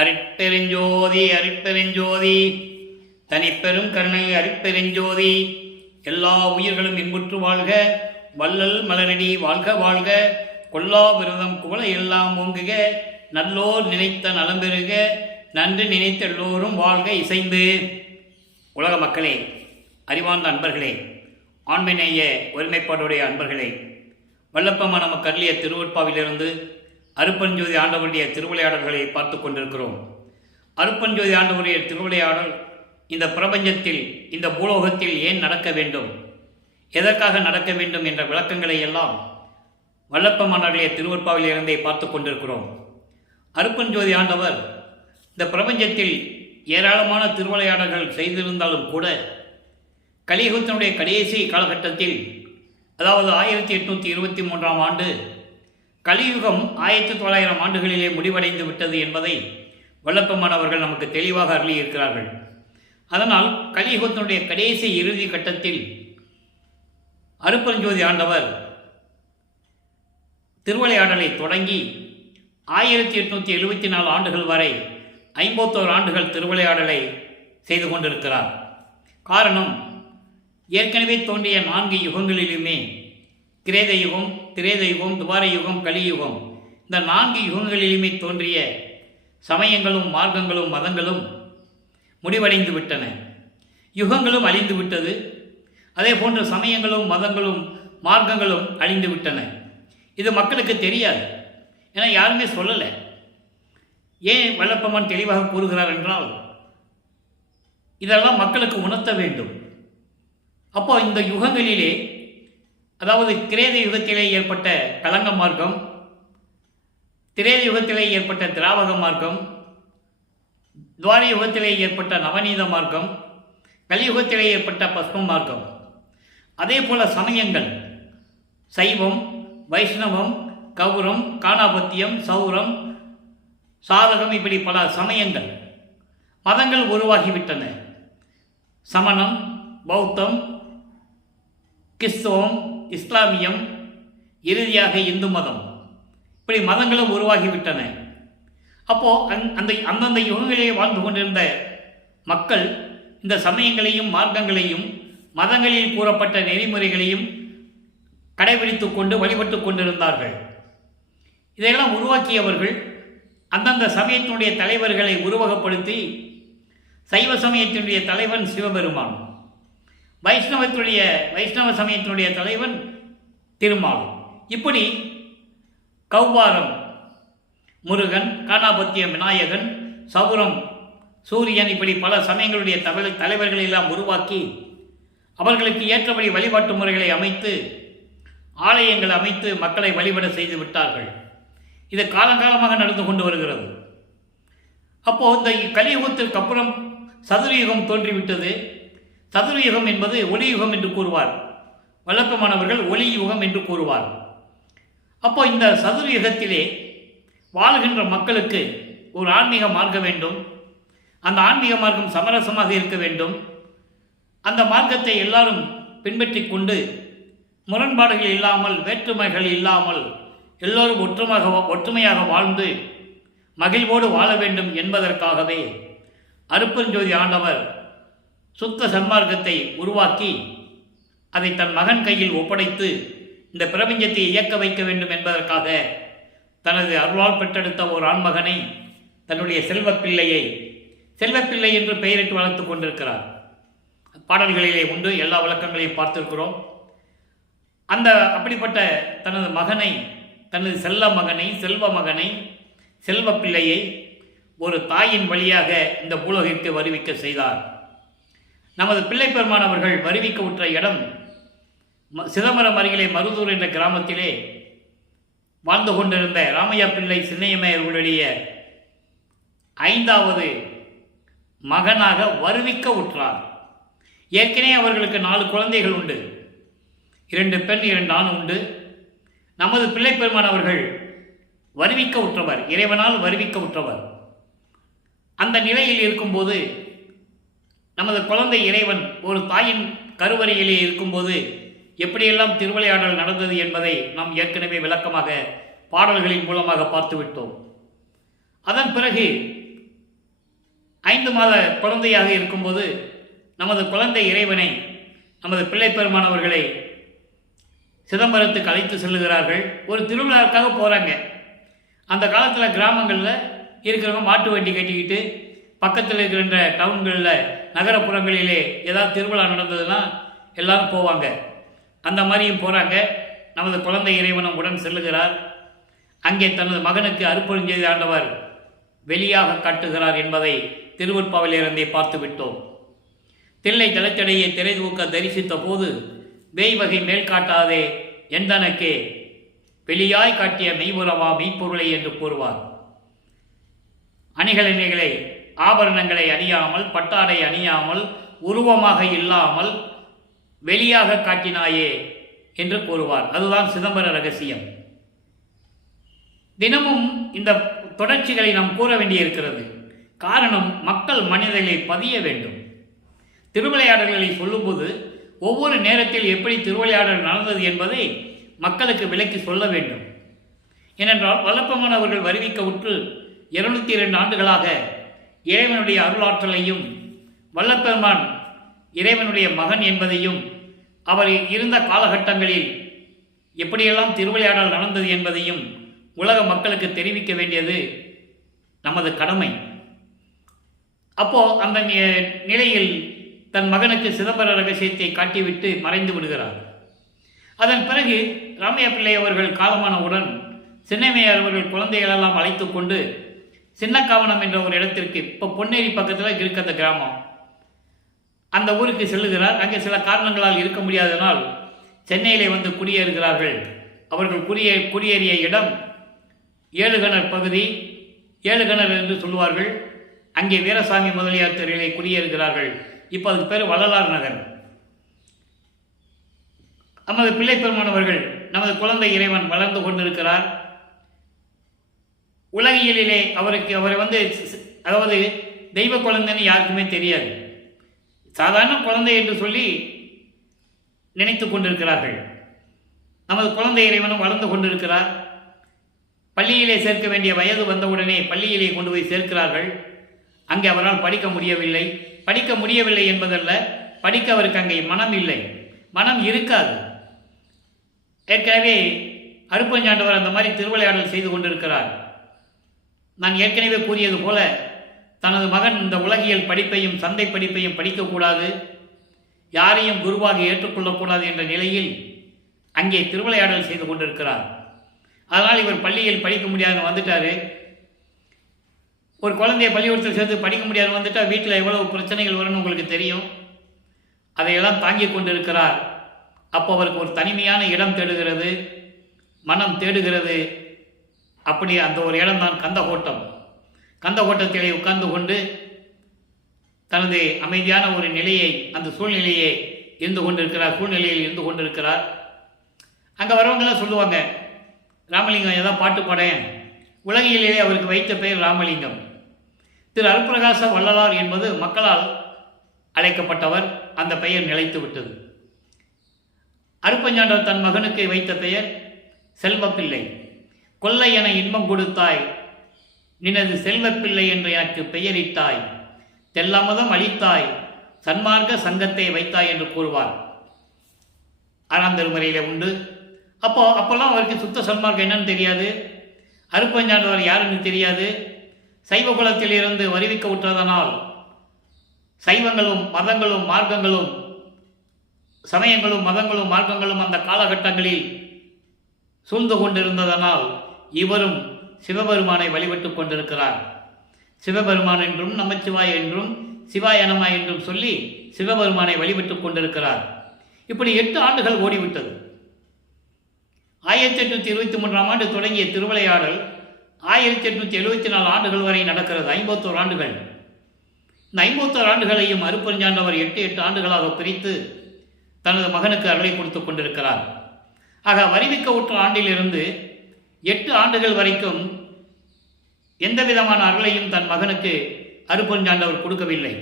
அருட்பெருஞ்சோதி அருட்பெருஞ்சோதி தனிப்பெரும் கருணை அருட்பெருஞ்சோதி. எல்லா உயிர்களும் இன்புற்று வாழ்க, வள்ளல் மலரடி வாழ்க வாழ்க, கொல்லா விரதம் குவளை எல்லாம் ஓங்குக, நல்லோர் நினைத்த நலம் பெறுக, நன்று நினைத்த எல்லோரும் வாழ்க இசைந்து. உலக மக்களே, அறிவார்ந்த அன்பர்களே, ஆண்மைநேய ஒருமைப்பாடுடைய அன்பர்களே, வல்லப்பமான நமக்கு அருளிய திருவற்பாவிலிருந்து அருப்பஞ்சோதி ஆண்டவருடைய திருவிளையாடல்களை பார்த்து கொண்டிருக்கிறோம். அருப்பஞ்சோதி ஆண்டவருடைய திருவிளையாடல் இந்த பிரபஞ்சத்தில், இந்த பூலோகத்தில் ஏன் நடக்க வேண்டும், எதற்காக நடக்க வேண்டும் என்ற விளக்கங்களை எல்லாம் வல்லப்பமானவருடைய திருவற்பாவிலிருந்தே பார்த்து கொண்டிருக்கிறோம். அருப்பஞ்சோதி ஆண்டவர் இந்த பிரபஞ்சத்தில் ஏராளமான திருவிளையாடல்கள் செய்திருந்தாலும் கூட கலியுகத்தினுடைய கடைசி காலகட்டத்தில், அதாவது 1823ஆம் ஆண்டு, கலியுகம் 1900 ஆண்டுகளிலே முடிவடைந்து விட்டது என்பதை வல்லப்பமானவர்கள் நமக்கு தெளிவாக அருளியிருக்கிறார்கள். அதனால் கலியுகத்தினுடைய கடைசி இறுதி கட்டத்தில் அருப்பஞ்சோதி ஆண்டவர் திருவிளையாடலை தொடங்கி 1874 ஆண்டுகள் வரை 51 ஆண்டுகள் திருவிளையாடலை செய்து கொண்டிருக்கிறார். காரணம், ஏற்கனவே தோன்றிய 4 யுகங்களிலுமே, கிரேத யுகம், திரேத யுகம், துவார யுகம், கலியுகம், இந்த 4 யுகங்களிலுமே தோன்றிய சமயங்களும் மார்க்கங்களும் மதங்களும் முடிவடைந்து விட்டன. யுகங்களும் அழிந்து விட்டது. அதே போன்ற சமயங்களும் மதங்களும் மார்க்கங்களும் அழிந்து விட்டன. இது மக்களுக்கு தெரியாது. ஏன்னா யாருமே சொல்லலை. ஏன் வல்லப்பமான் தெளிவாக கூறுகிறார் என்றால், இதெல்லாம் மக்களுக்கு உணர்த்த வேண்டும். அப்போ இந்த யுகங்களிலே, அதாவது கிரேத யுகத்திலே ஏற்பட்ட கலங்க மார்க்கம், திரேத யுகத்திலே ஏற்பட்ட திராவக மார்க்கம், துவார யுகத்திலே ஏற்பட்ட நவநீத மார்க்கம், கலியுகத்திலே ஏற்பட்ட பஸ்ம மார்க்கம், அதே போல சமயங்கள் சைவம், வைஷ்ணவம், கௌரம், காணாபத்தியம், சௌரம், சாதகம், இப்படி பல சமயங்கள், மதங்கள் உருவாகிவிட்டன. சமணம், பௌத்தம், கிறிஸ்தவம், இஸ்லாமியம், இறுதியாக இந்து மதம், இப்படி மதங்களும் உருவாகிவிட்டன. அப்போது அந்தந்த யுகங்களிலே வாழ்ந்து கொண்டிருந்த மக்கள் இந்த சமயங்களையும் மார்க்கங்களையும் மதங்களில் கூறப்பட்ட நெறிமுறைகளையும் கடைபிடித்து கொண்டு வழிபட்டு கொண்டிருந்தார்கள். இதையெல்லாம் உருவாக்கியவர்கள் அந்தந்த சமயத்தினுடைய தலைவர்களை உருவகப்படுத்தி, சைவ சமயத்தினுடைய தலைவன் சிவபெருமான், வைஷ்ணவ சமயத்தினுடைய தலைவன் திருமால், இப்படி கௌபாரம் முருகன், காணாபத்தியம் விநாயகன், சௌரம் சூரியன், இப்படி பல சமயங்களுடைய தலைவர்களை எல்லாம் உருவாக்கி அவர்களுக்கு ஏற்றபடி வழிபாட்டு முறைகளை அமைத்து, ஆலயங்கள் அமைத்து மக்களை வழிபட செய்து விட்டார்கள். இது காலங்காலமாக நடந்து கொண்டு வருகிறது. அப்போது இந்த கலியுகத்திற்கு அப்புறம் சதுரயுகம் தோன்றிவிட்டது. சதுரயுகம் என்பது ஒளியுகம் என்று கூறுவார். வழக்கமானவர்கள் ஒளி யுகம் என்று கூறுவார். அப்போ இந்த சதுரயுகத்திலே வாழ்கின்ற மக்களுக்கு ஒரு ஆன்மீக மார்க்கம் வேண்டும். அந்த ஆன்மீக மார்க்கம் சமரசமாக இருக்க வேண்டும். அந்த மார்க்கத்தை எல்லாரும் பின்பற்றி கொண்டு முரண்பாடுகள் இல்லாமல், வேற்றுமைகள் இல்லாமல், எல்லோரும் ஒற்றுமையாக வாழ்ந்து மகிழ்வோடு வாழ வேண்டும் என்பதற்காகவே அருப்பஞ்சோதி ஆண்டவர் சுத்த சன்மார்க்கத்தை உருவாக்கி அதை தன் மகன் கையில் ஒப்படைத்து இந்த பிரபஞ்சத்தை இயக்க வைக்க வேண்டும் என்பதற்காக தனது அருளால் பெற்றெடுத்த ஒரு ஆண்மகனை, தன்னுடைய செல்வப்பிள்ளை என்று பெயரிட்டு வளர்த்து கொண்டிருக்கிறார். பாடல்களிலே உண்டு, எல்லா விளக்கங்களையும் பார்த்திருக்கிறோம். அப்படிப்பட்ட தனது மகனை, தனது செல்வ மகனை செல்வப்பிள்ளையை ஒரு தாயின் வழியாக இந்த பூலோகிற்கு வருவிக்க செய்தார். நமது பிள்ளைப்பெருமான் அவர்கள் வருவிக்க உற்ற இடம் சிதம்பரம் அருகிலே மருதூர் என்ற கிராமத்திலே வாழ்ந்து கொண்டிருந்த ராமையா பிள்ளை சின்னையம்மையர்களுடைய 5வது மகனாக வருவிக்க உற்றார். ஏற்கனவே அவர்களுக்கு 4 குழந்தைகள் உண்டு. 2 பெண் 2 ஆண் உண்டு. நமது பிள்ளைப்பெருமான் அவர்கள் வருவிக்க உற்றவர், இறைவனால் வருவிக்க உற்றவர். அந்த நிலையில் இருக்கும்போது நமது குழந்தை இறைவன் ஒரு தாயின் கருவறையிலே இருக்கும்போது எப்படியெல்லாம் திருவிளையாடல் நடந்தது என்பதை நாம் ஏற்கனவே விளக்கமாக பாடல்களின் மூலமாக பார்த்துவிட்டோம். அதன் பிறகு 5 மாத குழந்தையாக இருக்கும்போது நமது குழந்தை இறைவனை, நமது பிள்ளை பெருமானவர்களை சிதம்பரத்துக்கு அழைத்து செல்லுகிறார்கள். ஒரு திருவிழாவுக்காக போகிறாங்க. அந்த காலத்தில் கிராமங்களில் இருக்கிறவங்க மாட்டு வண்டி கட்டிக்கிட்டு பக்கத்தில் இருக்கின்ற டவுன்களில், நகரப்புறங்களிலே ஏதாவது திருவிழா நடந்ததுன்னா எல்லோரும் போவாங்க. அந்த மாதிரியும் போகிறாங்க. நமது குழந்தை இறைவனும் உடன் செல்லுகிறார். அங்கே தனது மகனுக்கு அருட்பெருஞ்செய்தி ஆண்டவர் வெளியாக காட்டுகிறார் என்பதை திருவருட்பாவிலிருந்தே பார்த்து விட்டோம். தில்லை தளத்தடையை திரை தூக்க தரிசித்த போது வேய் வகை மேல் காட்டாதே எந்தனக்கே வெளியாய் காட்டிய மெய்புறவா மெய்ப்பொருளை என்று கூறுவார். அணிகளை ஆபரணங்களை அணியாமல், பட்டாடை அணியாமல், உருவமாக இல்லாமல் வெளியாக காட்டினாயே என்று கூறுவார். அதுதான் சிதம்பர ரகசியம். தினமும் இந்த தொடர்ச்சிகளை நாம் கூற வேண்டியிருக்கிறது. காரணம், மக்கள் மனிதர்களை பதிய வேண்டும். திருவிளையாடல்களை சொல்லும்போது ஒவ்வொரு நேரத்தில் எப்படி திருவிளையாடல் நடந்தது என்பதை மக்களுக்கு விளக்கி சொல்ல வேண்டும். ஏனென்றால் வல்லப்பெருமான் அவர்கள் வருவிக்க உற்று 202 ஆண்டுகளாக இறைவனுடைய அருளாற்றலையும், வல்லப்பெருமான் இறைவனுடைய மகன் என்பதையும், அவர் இருந்த காலகட்டங்களில் எப்படியெல்லாம் திருவிளையாடல் நடந்தது என்பதையும் உலக மக்களுக்கு தெரிவிக்க வேண்டியது நமது கடமை. அப்போ அந்த நிலையில் தன் மகனுக்கு சிதம்பர ரகசியத்தை காட்டிவிட்டு மறைந்து விடுகிறார். அதன் பிறகு ராமையா பிள்ளை அவர்கள் காலமானவுடன் சின்னமையார் அவர்கள் குழந்தைகளெல்லாம் அழைத்து கொண்டு சின்னக்காவனம் என்ற ஒரு இடத்திற்கு, இப்போ பொன்னேரி பக்கத்தில் இருக்க அந்த கிராமம், அந்த ஊருக்கு செல்லுகிறார். அங்கே சில காரணங்களால் இருக்க முடியாதனால் சென்னையிலே வந்து குடியேறுகிறார்கள். அவர்கள் குடியேறிய இடம் ஏழுகணர் பகுதி, ஏழுகணர் என்று சொல்லுவார்கள். அங்கே வீரசாமி முதலியார் தெருவிலே குடியேறுகிறார்கள். இப்போ அதுக்கு பேர் வள்ளலார் நகர். நமது பிள்ளை பெருமானவர்கள், நமது குழந்தை இறைவன் வளர்ந்து கொண்டிருக்கிறார். உலகியலிலே அவரை அதாவது தெய்வ குழந்தைன்னு யாருக்குமே தெரியாது. சாதாரண குழந்தை என்று சொல்லி நினைத்து கொண்டிருக்கிறார்கள். நமது குழந்தை இறைவனும் வளர்ந்து கொண்டிருக்கிறார். பள்ளியிலே சேர்க்க வேண்டிய வயது வந்தவுடனே பள்ளியிலே கொண்டு போய் சேர்க்கிறார்கள். அங்கே அவரால் படிக்க முடியவில்லை என்பதல்ல, படிக்க அவருக்கு அங்கே மனம் இல்லை, மனம் இருக்காது. ஏற்கனவே அருட்பெருஞ்சாண்டவர் அந்த மாதிரி திருவிளையாடல் செய்து கொண்டிருக்கிறார். நான் ஏற்கனவே கூறியது போல தனது மகன் இந்த உலகியல் படிப்பையும் சந்தை படிப்பையும் படிக்கக்கூடாது, யாரையும் குருவாக ஏற்றுக்கொள்ளக்கூடாது என்ற நிலையில் அங்கே திருவிளையாடல் செய்து கொண்டிருக்கிறார். அதனால் இவர் பள்ளியில் படிக்க முடியாதுன்னு வந்துட்டார். ஒரு குழந்தைய பள்ளிக்கூடத்தில் சேர்த்து படிக்க முடியாது வந்துட்டால் வீட்டில் எவ்வளவு பிரச்சனைகள் வரும்னு உங்களுக்கு தெரியும். அதையெல்லாம் தாங்கி கொண்டிருக்கிறார். அப்போ அவருக்கு ஒரு தனிமையான இடம் தேடுகிறது, மனம் தேடுகிறது. அப்படி அந்த ஒரு இடம்தான் கந்தகோட்டம். கந்தகோட்டத்திலே உட்கார்ந்து கொண்டு தனது அமைதியான ஒரு நிலையை, அந்த சூழ்நிலையில் இருந்து கொண்டிருக்கிறார். அங்கே வரவங்களாம் சொல்லுவாங்க, ராமலிங்கம் ஏதாவது பாட்டு பாடேன். உலகிலேயே அவருக்கு வைத்த பெயர் ராமலிங்கம். திரு அருட்பிரகாச வள்ளலார் என்பது மக்களால் அழைக்கப்பட்டவர். அந்த பெயர் நிலைத்து விட்டது. அருட்பெருஞ்சாண்டவர் தன் மகனுக்கு வைத்த பெயர் செல்வப்பிள்ளை. கொல்லை என இன்பம் கொடுத்தாய், நினது செல்வப்பிள்ளை என்று எனக்கு பெயரிட்டாய், தெல்லமுதம் அளித்தாய், சன்மார்க்க சங்கத்தை வைத்தாய் என்று கூறுவார். 6ஆம் திருமுறையில் உண்டு. அப்போல்லாம் அவருக்கு சுத்த சன்மார்க்கம் என்னன்னு தெரியாது, அருட்பெருஞ்சாண்டவர் யாருன்னு தெரியாது. சைவ குலத்திலிருந்து வருவிக்க விட்டதனால் சைவங்களும் மதங்களும் மார்க்கங்களும், சமயங்களும் மதங்களும் மார்க்கங்களும் அந்த காலகட்டங்களில் சூழ்ந்து கொண்டிருந்ததனால் இவரும் சிவபெருமானை வழிபட்டு கொண்டிருக்கிறார். சிவபெருமான் என்றும் நமச்சிவாய் என்றும் சிவாய நம என்றும் சொல்லி சிவபெருமானை வழிபட்டு கொண்டிருக்கிறார். இப்படி 8 ஆண்டுகள் ஓடிவிட்டது. 1823ஆம் ஆண்டு தொடங்கிய திருவிளையாடல் 1874 ஆண்டுகள் வரை நடக்கிறது. 51 ஆண்டுகள். இந்த 51 ஆண்டுகளையும் அருட்பெருஞ்சாண்டவர் 8 ஆண்டுகளாக பிரித்து தனது மகனுக்கு அருளை கொடுத்து கொண்டிருக்கிறார். ஆக வருவிக்க உற்ற ஆண்டிலிருந்து 8 ஆண்டுகள் வரைக்கும் எந்த விதமான அருளையும் தன் மகனுக்கு அருட்பெருஞ்சாண்டவர் கொடுக்கவில்லை.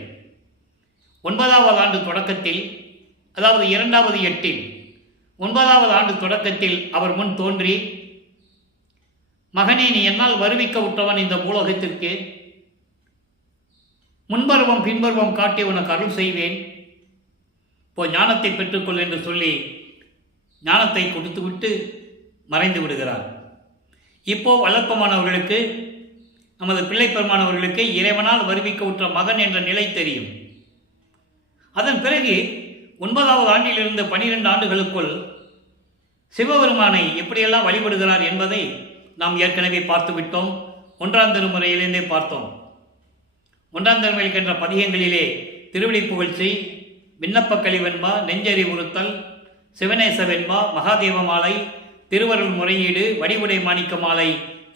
9ஆவது ஆண்டு தொடக்கத்தில், அதாவது 2வது எட்டில் 9ஆவது ஆண்டு தொடக்கத்தில் அவர் முன் தோன்றி, மகனே, நீ என்னால் வருவிக்க உற்றவன் இந்த பூலோகத்திற்கு. முன்பருவம் பின்பருவம் காட்டி உனக்கு அருள் செய்வேன், இப்போ ஞானத்தை பெற்றுக்கொள் என்று சொல்லி ஞானத்தை கொடுத்துவிட்டு மறைந்து விடுகிறார். இப்போ வளர்ப்பமானவர்களுக்கு, நமது பிள்ளை பெருமானவர்களுக்கு இறைவனால் வருவிக்க உற்ற மகன் என்ற நிலை தெரியும். அதன் பிறகு 9வது ஆண்டிலிருந்து 12 ஆண்டுகளுக்குள் சிவபெருமானை எப்படியெல்லாம் வழிபடுகிறார் என்பதை நாம் ஏற்கனவே பார்த்து விட்டோம். 1ஆம் திருமுறையிலிருந்தே பார்த்தோம். 1ஆம் திருமுறைக்கு என்ற பதிகங்களிலே திருவிழி புகழ்ச்சி, விண்ணப்ப கழிவென்பா, நெஞ்சறி உறுத்தல், சிவநேச வெண்பா, மகாதேவ மாலை, திருவருள் முறையீடு, வடிவுடை மாணிக்க மாலை,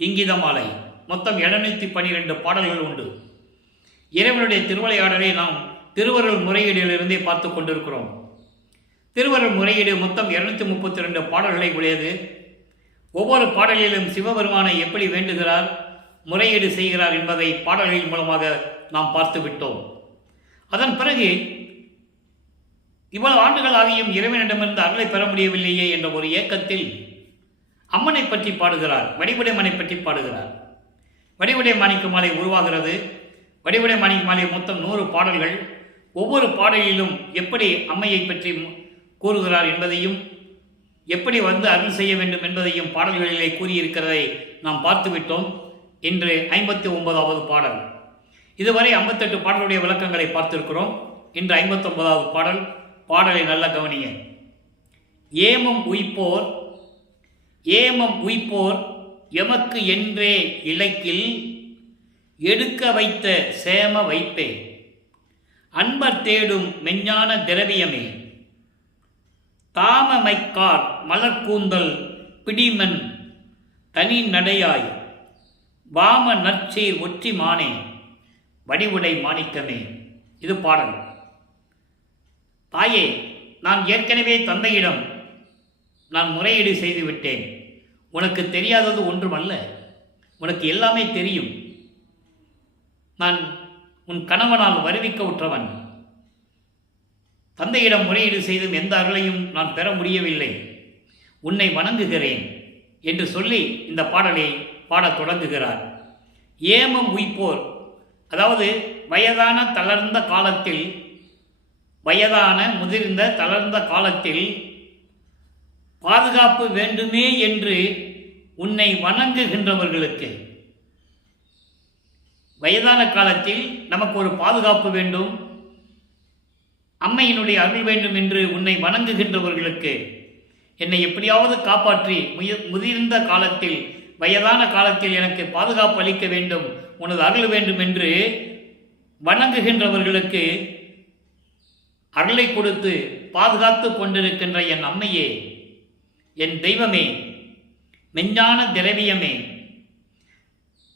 இங்கித மாலை, மொத்தம் 712 பாடல்கள் உண்டு. இறைவனுடைய திருவிளையாடலை நாம் திருவருள் முறையீடிலிருந்தே பார்த்து கொண்டிருக்கிறோம். திருவருள் முறையீடு மொத்தம் 232 பாடல்களை உடையது. ஒவ்வொரு பாடலிலும் சிவபெருமானை எப்படி வேண்டுகிறார், முறையீடு செய்கிறார் என்பதை பாடல்களின் மூலமாக நாம் பார்த்து விட்டோம். அதன் பிறகு இவ்வளவு ஆண்டுகள் ஆகியும் இறைவனிடமிருந்து அருளை பெற முடியவில்லையே என்ற ஒரு ஏக்கத்தில் அம்மனை பற்றி பாடுகிறார், வடிவுடை மனை பற்றி பாடுகிறார். வடிவுடை மாணிக்க மாலை உருவாகிறது. வடிவுடை மாணிக்க மாலை மொத்தம் 100 பாடல்கள். ஒவ்வொரு பாடலிலும் எப்படி அம்மையை பற்றி கூறுகிறார் என்பதையும், எப்படி வந்து அருள் செய்ய வேண்டும் என்பதையும் பாடல்களிலே கூறியிருக்கிறதை நாம் பார்த்துவிட்டோம். இன்று 59வது பாடல். இதுவரை 58 பாடலுடைய விளக்கங்களை பார்த்திருக்கிறோம். இன்று 59வது பாடல். பாடலை நல்ல கவனிய. ஏமம் உய்ப்போர், ஏமம் உய்ப்போர் எமக்கு என்றே இலக்கில் எடுக்க வைத்த சேம வைப்பே, அன்பர் தேடும் மெஞ்ஞான திரவியமே, தாமமைக்கார் மலர்கூந்தல் பிடிமன் தனி நடையாய், வாம நற்சீர் ஒற்றி மானே, வடிவுடை மாணிக்கமே. இது பாடல். தாயே, நான் ஏற்கனவே தந்தையிடம் நான் முறையீடு செய்துவிட்டேன். உனக்கு தெரியாதது ஒன்றுமல்ல, உனக்கு எல்லாமே தெரியும். நான் உன் கணவனால் வருவிக்க உற்றவன். தந்தையிடம் முறையீடு செய்தும் எந்த அருளையும் நான் பெற முடியவில்லை. உன்னை வணங்குகிறேன் என்று சொல்லி இந்த பாடலை பாடத் தொடங்குகிறார். ஏமம் உய்ப்போர், அதாவது வயதான தளர்ந்த காலத்தில், வயதான முதிர்ந்த தளர்ந்த காலத்தில் பாதுகாப்பு வேண்டுமே என்று உன்னை வணங்குகின்றவர்களுக்கு, வயதான காலத்தில் நமக்கு ஒரு பாதுகாப்பு வேண்டும், அம்மையினுடைய அருள் வேண்டும் என்று உன்னை வணங்குகின்றவர்களுக்கு என்னை எப்படியாவது காப்பாற்றி முதிர்ந்த காலத்தில், வயதான காலத்தில் எனக்கு பாதுகாப்பு அளிக்க வேண்டும், உனது அருள் வேண்டும் என்று வணங்குகின்றவர்களுக்கு அருளை கொடுத்து பாதுகாத்து கொண்டிருக்கின்ற என் அம்மையே, என் தெய்வமே, மெஞ்ஞான திரவியமே,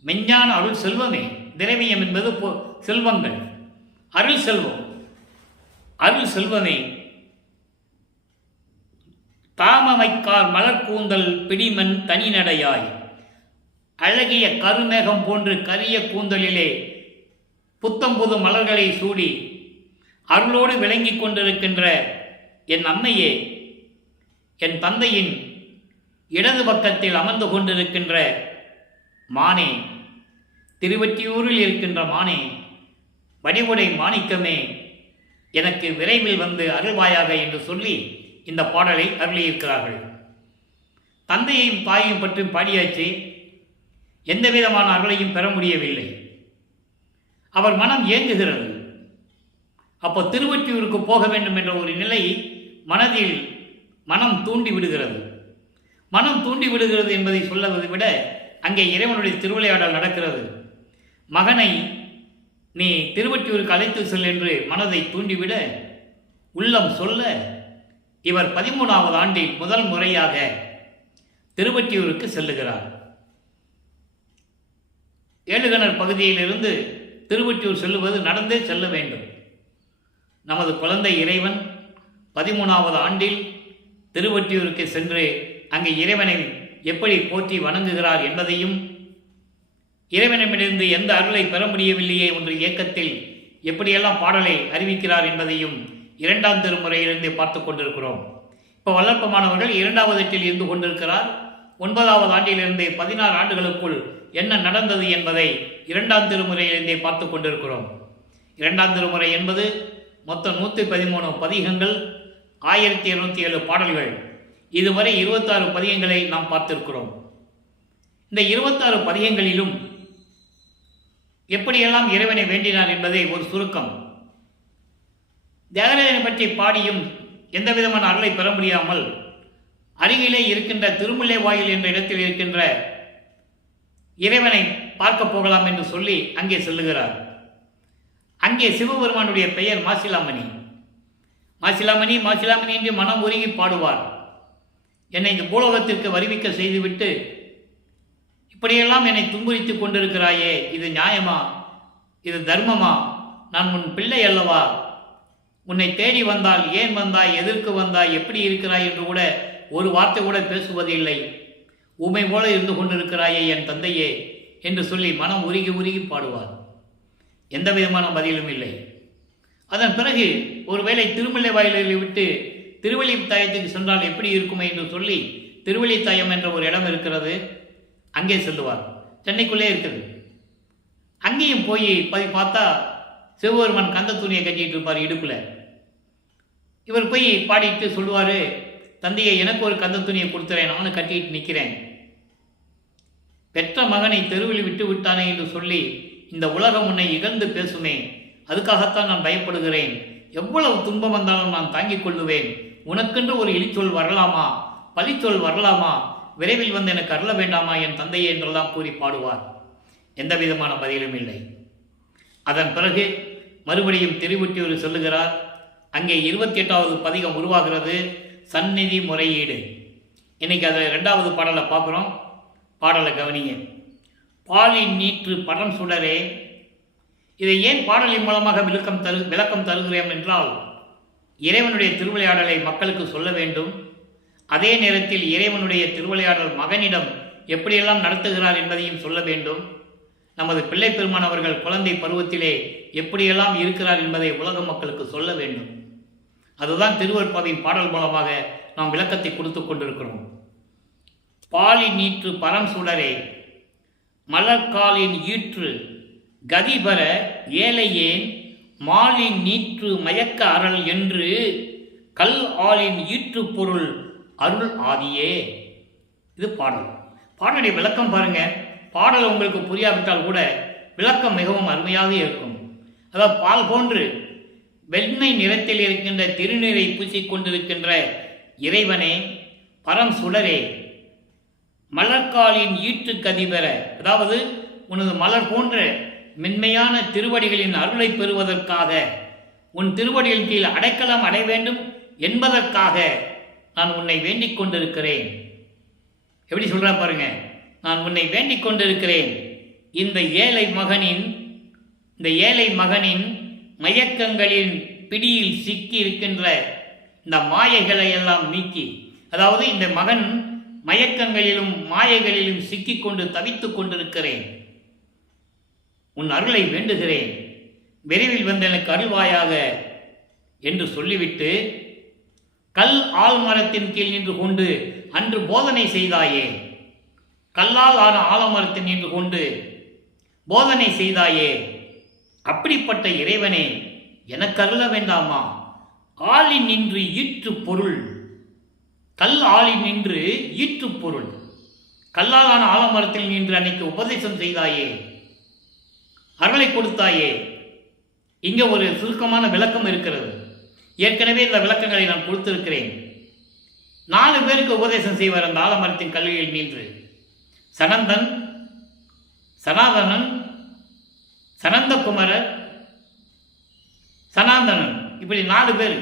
மெஞ்ஞான அருள் செல்வமே. திரவியம் என்பது செல்வங்கள், அருள் செல்வம், அருள் செல்வமே. தாமமைக்கார் மலர்கூந்தல் பிடிமன் தனி நடையாய், அழகிய கருமேகம் போன்று கரிய கூந்தலிலே புத்தம்புது மலர்களை சூடி அருளோடு விளங்கி கொண்டிருக்கின்ற என் அம்மையே, என் தந்தையின் இடது பக்கத்தில் அமர்ந்து கொண்டிருக்கின்ற மானே, திருவெற்றியூரில் இருக்கின்ற மானே, வடிவுடை மாணிக்கமே, எனக்கு விரைவில் வந்து அருள்வாயாக என்று சொல்லி இந்த பாடலை அருளியிருக்கிறார்கள். தந்தையையும் தாயையும் பற்றி பாடியாச்சு. எந்த விதமான அருளையும் பெற முடியவில்லை. அவர் மனம் ஏங்குகிறது. அப்போ திருவொற்றியூருக்கு போக வேண்டும் என்ற ஒரு நிலை மனதில் மனம் தூண்டி விடுகிறது. மனம் தூண்டி விடுகிறது என்பதை சொல்லுவதை விட அங்கே இறைவனுடைய திருவிளையாடல் நடக்கிறது. மகனை நீ திருவொற்றியூருக்கு அழைத்து செல் என்று மனதை தூண்டிவிட, உள்ளம் சொல்ல, இவர் 13வது ஆண்டில் முதல் முறையாக திருவொற்றியூருக்கு செல்லுகிறார். ஏழுகணர் பகுதியிலிருந்து திருவொற்றியூர் செல்லுவது நடந்தே செல்ல வேண்டும். நமது குழந்தை இறைவன் 13வது ஆண்டில் திருவொற்றியூருக்கு சென்று அங்கே இறைவனை எப்படி போற்றி வணங்குகிறார் என்பதையும், இறைவனிடமிருந்து எந்த அருளை பெற முடியவில்லையே என்ற இயக்கத்தில் எப்படியெல்லாம் பாடலை அறிவிக்கிறார் என்பதையும் 2ஆம் திருமுறையிலிருந்தே பார்த்து கொண்டிருக்கிறோம். இப்போ வளர்ப்பமானவர்கள் 2வது எட்டில் இருந்து கொண்டிருக்கிறார். 9வது ஆண்டிலிருந்தே 16 ஆண்டுகளுக்குள் என்ன நடந்தது என்பதை 2ஆம் திருமுறையிலிருந்தே பார்த்து கொண்டிருக்கிறோம். இரண்டாம் திருமுறை என்பது மொத்தம் 113 பதிகங்கள், 1207 பாடல்கள். இதுவரை 26 பதிகங்களை நாம் பார்த்திருக்கிறோம். இந்த 26 பதிகங்களிலும் எப்படியெல்லாம் இறைவனை வேண்டினார் என்பதை ஒரு சுருக்கம். தியாகராஜனை பற்றி பாடியும் எந்த விதமான அருளை பெற முடியாமல் அருகிலே இருக்கின்ற திருமுல்லை வாயில் என்ற இடத்தில் இருக்கின்ற இறைவனை பார்க்க போகலாம் என்று சொல்லி அங்கே செல்லுகிறார். அங்கே சிவபெருமானுடைய பெயர் மாசிலாமணி. மாசிலாமணி மாசிலாமணி என்று மனம் உருகி பாடுவார். என்னை இந்த பூலோகத்திற்கு வருவிக்க செய்துவிட்டு இப்படியெல்லாம் என்னை துன்புறுத்திக் கொண்டிருக்கிறாயே, இது நியாயமா? இது தர்மமா? நான் உன் பிள்ளை அல்லவா? உன்னை தேடி வந்தால் ஏன் வந்தாய், எதற்கு வந்தாய், எப்படி இருக்கிறாய் என்று கூட ஒரு வார்த்தை கூட பேசுவதில்லை. உமை போல இருந்து கொண்டிருக்கிறாயே என் தந்தையே என்று சொல்லி மனம் உருகி உருகி பாடுவார். எந்த விதமான பதிலும் இல்லை. அதன் பிறகு ஒருவேளை திருமலை வாயிலை விட்டு திருவள்ளித்தாயத்துக்கு சென்றால் எப்படி இருக்குமே என்று சொல்லி திருவள்ளித்தாயம் என்ற ஒரு இடம் இருக்கிறது, அங்கே செல்லுவார். சென்னைக்குள்ளே இருக்குது. அங்கேயும் போய் பார்த்தா சிவபெருமான் கந்த துணியை கட்டிட்டு இருப்பார் இடுப்பில். இவர் போய் பாடிட்டு சொல்லுவார், தந்தையை எனக்கு ஒரு கந்த துணியை கொடுத்துறேன், நானும் கட்டிட்டு நிற்கிறேன். பெற்ற மகனை தெருவில் விட்டு விட்டானே என்று சொல்லி இந்த உலகம் உன்னை இகழ்ந்து பேசுமே, அதுக்காகத்தான் நான் பயப்படுகிறேன். எவ்வளவு துன்பம் வந்தாலும் நான் தாங்கிக் கொள்ளுவேன். உனக்கென்று ஒரு இழிச்சொல் வரலாமா, பழிச்சொல் வரலாமா, விரைவில் வந்து எனக்கு அருள வேண்டாமா என் தந்தையே என்றெல்லாம் கூறி பாடுவார். எந்த விதமான பதிலும் இல்லை. அதன் பிறகு மறுபடியும் திருவொற்றியூர் சொல்லுகிறார். அங்கே 28வது பதிகம் உருவாகிறது, சந்நிதி முறையீடு. இன்னைக்கு அதில் 2வது பாடலை பார்க்குறோம். பாடலை கவனிங்க. பாலின் நீற்று பரம் சுடரே. இதை ஏன் பாடலின் மூலமாக விளக்கம் தருகிறேன் என்றால், இறைவனுடைய திருவிளையாடலை மக்களுக்கு சொல்ல வேண்டும். அதே நேரத்தில் இறைவனுடைய திருவிளையாடல் மகனிடம் எப்படியெல்லாம் நடத்துகிறார் என்பதையும் சொல்ல வேண்டும். நமது பிள்ளை பெருமான் அவர்கள் குழந்தை பருவத்திலே எப்படியெல்லாம் இருக்கிறார் என்பதை உலக மக்களுக்கு சொல்ல வேண்டும். அதுதான் திருவருட்பாவின் பாடல் மூலமாக நாம் விளக்கத்தை கொடுத்து கொண்டிருக்கிறோம். பாலி நீற்று பரம் சுடரே, மலர்காலின் ஈற்று கதிபர ஏழையேன், மாலின் நீற்று மயக்க அறல் என்று கல் ஆலின் ஈற்று பொருள் அருள் ஆதியே. இது பாடல். பாடலுடைய விளக்கம் பாருங்க. பாடல் உங்களுக்கு புரியாவிட்டால் கூட விளக்கம் மிகவும் அருமையாக இருக்கும். அதாவது பால் போன்று வெண்மை நிறத்தில் இருக்கின்ற திருநீரை பூசிக்கொண்டிருக்கின்ற இறைவனே, பரம் சுடரே, மலர்காலின் ஈற்று கதிபெற, அதாவது உனது மலர் போன்ற மென்மையான திருவடிகளின் அருளை பெறுவதற்காக, உன் திருவடியின் கீழ் அடைக்கலம் அடைய வேண்டும் என்பதற்காக நான் உன்னை வேண்டிக் கொண்டிருக்கிறேன். எப்படி சொல்றா பாருங்க. நான் உன்னை வேண்டிக் கொண்டிருக்கிறேன். இந்த ஏழை மகனின் மயக்கங்களின் பிடியில் சிக்கி இருக்கின்ற இந்த மாயைகளை எல்லாம் நீக்கி, அதாவது இந்த மகன் மயக்கங்களிலும் மாயைகளிலும் சிக்கிக்கொண்டு தவித்துக் கொண்டிருக்கிறேன். உன் அருளை வேண்டுகிறேன், விரைவில் வந்து எனக்கு அருள்வாயாக என்று சொல்லிவிட்டு, கல் ஆல்மரத்தின் கீழ் நின்று கொண்டு அன்று போதனை செய்தாயே, கல்லால் ஆன ஆலமரத்தின் நின்று கொண்டு போதனை செய்தாயே, அப்படிப்பட்ட இறைவனே எனக்கு அருள வேண்டாமா? ஆளின் நின்று ஈற்று பொருள், கல் ஆளின் நின்று ஈற்று பொருள், கல்லாலான ஆலமரத்தில் நின்று அன்னைக்கு உபதேசம் செய்தாயே, அருளை கொடுத்தாயே. இங்கே ஒரு சுருக்கமான விளக்கம் இருக்கிறது. ஏற்கனவே இந்த விளக்கங்களை நான் கொடுத்திருக்கிறேன். 4 பேருக்கு உபதேசம் செய்வார் அந்த ஆலமரத்தின் கல்வியில் நின்று. சனந்தன், சனாதனன், சனந்தகுமரர், சனாதனன், இப்படி 4 பேர்.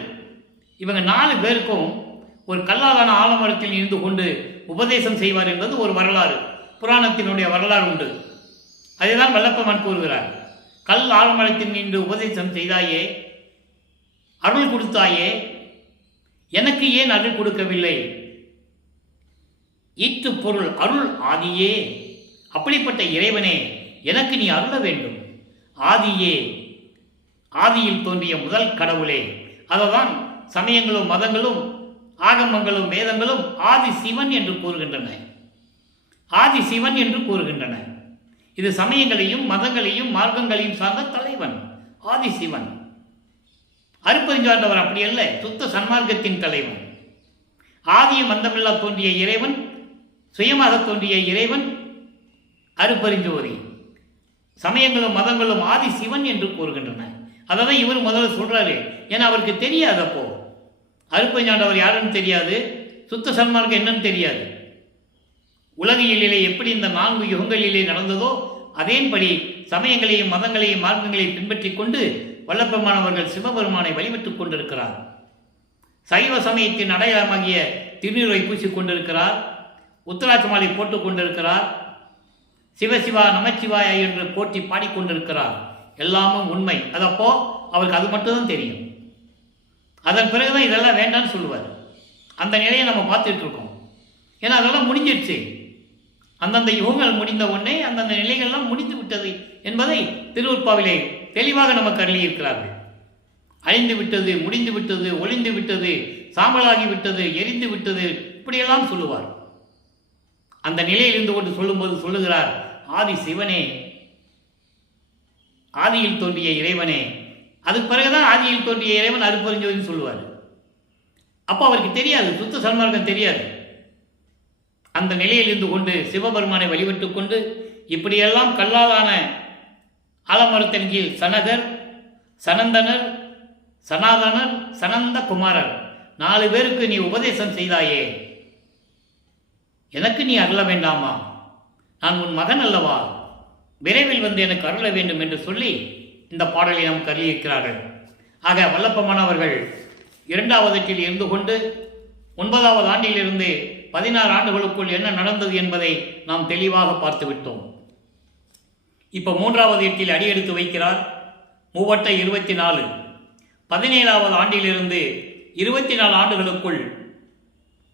இவங்க 4 பேருக்கும் ஒரு கல்லாலான ஆலமரத்தில் இருந்து கொண்டு உபதேசம் செய்வார் என்பது ஒரு வரலாறு, புராணத்தினுடைய வரலாறு உண்டு. அதைதான் வல்லப்பமன் கூறுகிறார். கல் ஆலமரத்தில் நின்று உபதேசம் செய்தாயே, அருள் கொடுத்தாயே, எனக்கு ஏன் அருள் கொடுக்கவில்லை? ஈற்று பொருள் அருள் ஆதியே, அப்படிப்பட்ட இறைவனே எனக்கு நீ அருள வேண்டும். ஆதியே, ஆதியில் தோன்றிய முதல் கடவுளே. அததான் சமயங்களும் மதங்களும் ஆகமங்களும் வேதங்களும் ஆதி சிவன் என்று கூறுகின்றன. ஆதி சிவன் என்று கூறுகின்றன. இது சமயங்களையும் மதங்களையும் மார்க்கங்களையும் சார்ந்த தலைவன் ஆதிசிவன். அருட்பெருஞ்சாண்டவர் அப்படி அல்ல, சுத்த சன்மார்க்கத்தின் தலைவன். ஆதியும் அந்தமில்லா தோன்றிய இறைவன், சுயமாக தோன்றிய இறைவன் அருட்பெருஞ்சோதி. சமயங்களும் மதங்களும் ஆதி சிவன் என்று கூறுகின்றன. அதை தான் இவர் முதல்ல சொல்றாரு. ஏன்னா அவருக்கு தெரியாது. அப்போ அருட்பெருஞ்சாண்டவர் யாருன்னு தெரியாது, சுத்த சன்மார்க்கம் என்னன்னு தெரியாது. உலகியலிலே எப்படி இந்த 4 யுகங்களிலே நடந்ததோ அதேபடி சமயங்களையும் மதங்களையும் மார்க்கங்களையும் பின்பற்றி கொண்டு வல்லபெருமானவர்கள் சிவபெருமானை வழிபட்டுக் கொண்டிருக்கிறார். சைவ சமயத்தின் அடையாளமாகிய திருநீரை பூசிக் கொண்டிருக்கிறார். உத்தராட்ச மாலை போட்டுக் கொண்டிருக்கிறார். சிவசிவா நமச்சிவாய என்று போட்டி பாடிக்கொண்டிருக்கிறார். எல்லாமும் உண்மை. அதப்போ அவருக்கு அது மட்டும்தான் தெரியும். அதன் பிறகுதான் இதெல்லாம் வேண்டாம்னு சொல்லுவார். அந்த நிலையை நம்ம பார்த்துட்டு இருக்கோம். ஏன்னா அதெல்லாம் முடிஞ்சிடுச்சு. அந்தந்த யுகங்கள் முடிந்த உடனே அந்தந்த நிலைகள்லாம் முடிந்து விட்டது என்பதை திருவருட்பாவிலே தெளிவாக நமக்கு அருளியிருக்கிறார்கள். அழிந்து விட்டது, முடிந்து விட்டது, ஒளிந்து விட்டது, சாம்பலாகி விட்டது, எரிந்து விட்டது, இப்படியெல்லாம் சொல்லுவார். அந்த நிலையில் இருந்து கொண்டு சொல்லும்போது சொல்லுகிறார், ஆதி சிவனே, ஆதியில் தோன்றிய இறைவனே. அதுக்கு பிறகுதான் ஆதியில் தோன்றிய இறைவன் அருட்பெருஞ்சோதின்னு சொல்லுவார். அப்போ அவருக்கு தெரியாது, சுத்த சன்மார்க்கம் தெரியாது. அந்த நிலையில் இருந்து கொண்டு சிவபெருமானை வழிபட்டு கொண்டு இப்படியெல்லாம் கல்லாலான ஆலமரத்தின் கீழ் சனகர், சனந்தனர், சனாதனர், சனந்த குமாரர் 4 பேருக்கு நீ உபதேசம் செய்தாயே, எனக்கு நீ அருள வேண்டாமா? நான் உன் மகன் அல்லவா? விரைவில் வந்து எனக்கு அருள வேண்டும் என்று சொல்லி இந்த பாடலை நமக்கு அருளியிருக்கிறார்கள். ஆக வல்லப்பமானவர்கள் 2வது எட்டில் இருந்து கொண்டு 9வது ஆண்டிலிருந்து 16 ஆண்டுகளுக்குள் என்ன நடந்தது என்பதை நாம் தெளிவாக பார்த்து விட்டோம். இப்போ 3வது எட்டில் அடியெடுத்து வைக்கிறார். 3 24 17வது ஆண்டிலிருந்து 24 ஆண்டுகளுக்குள்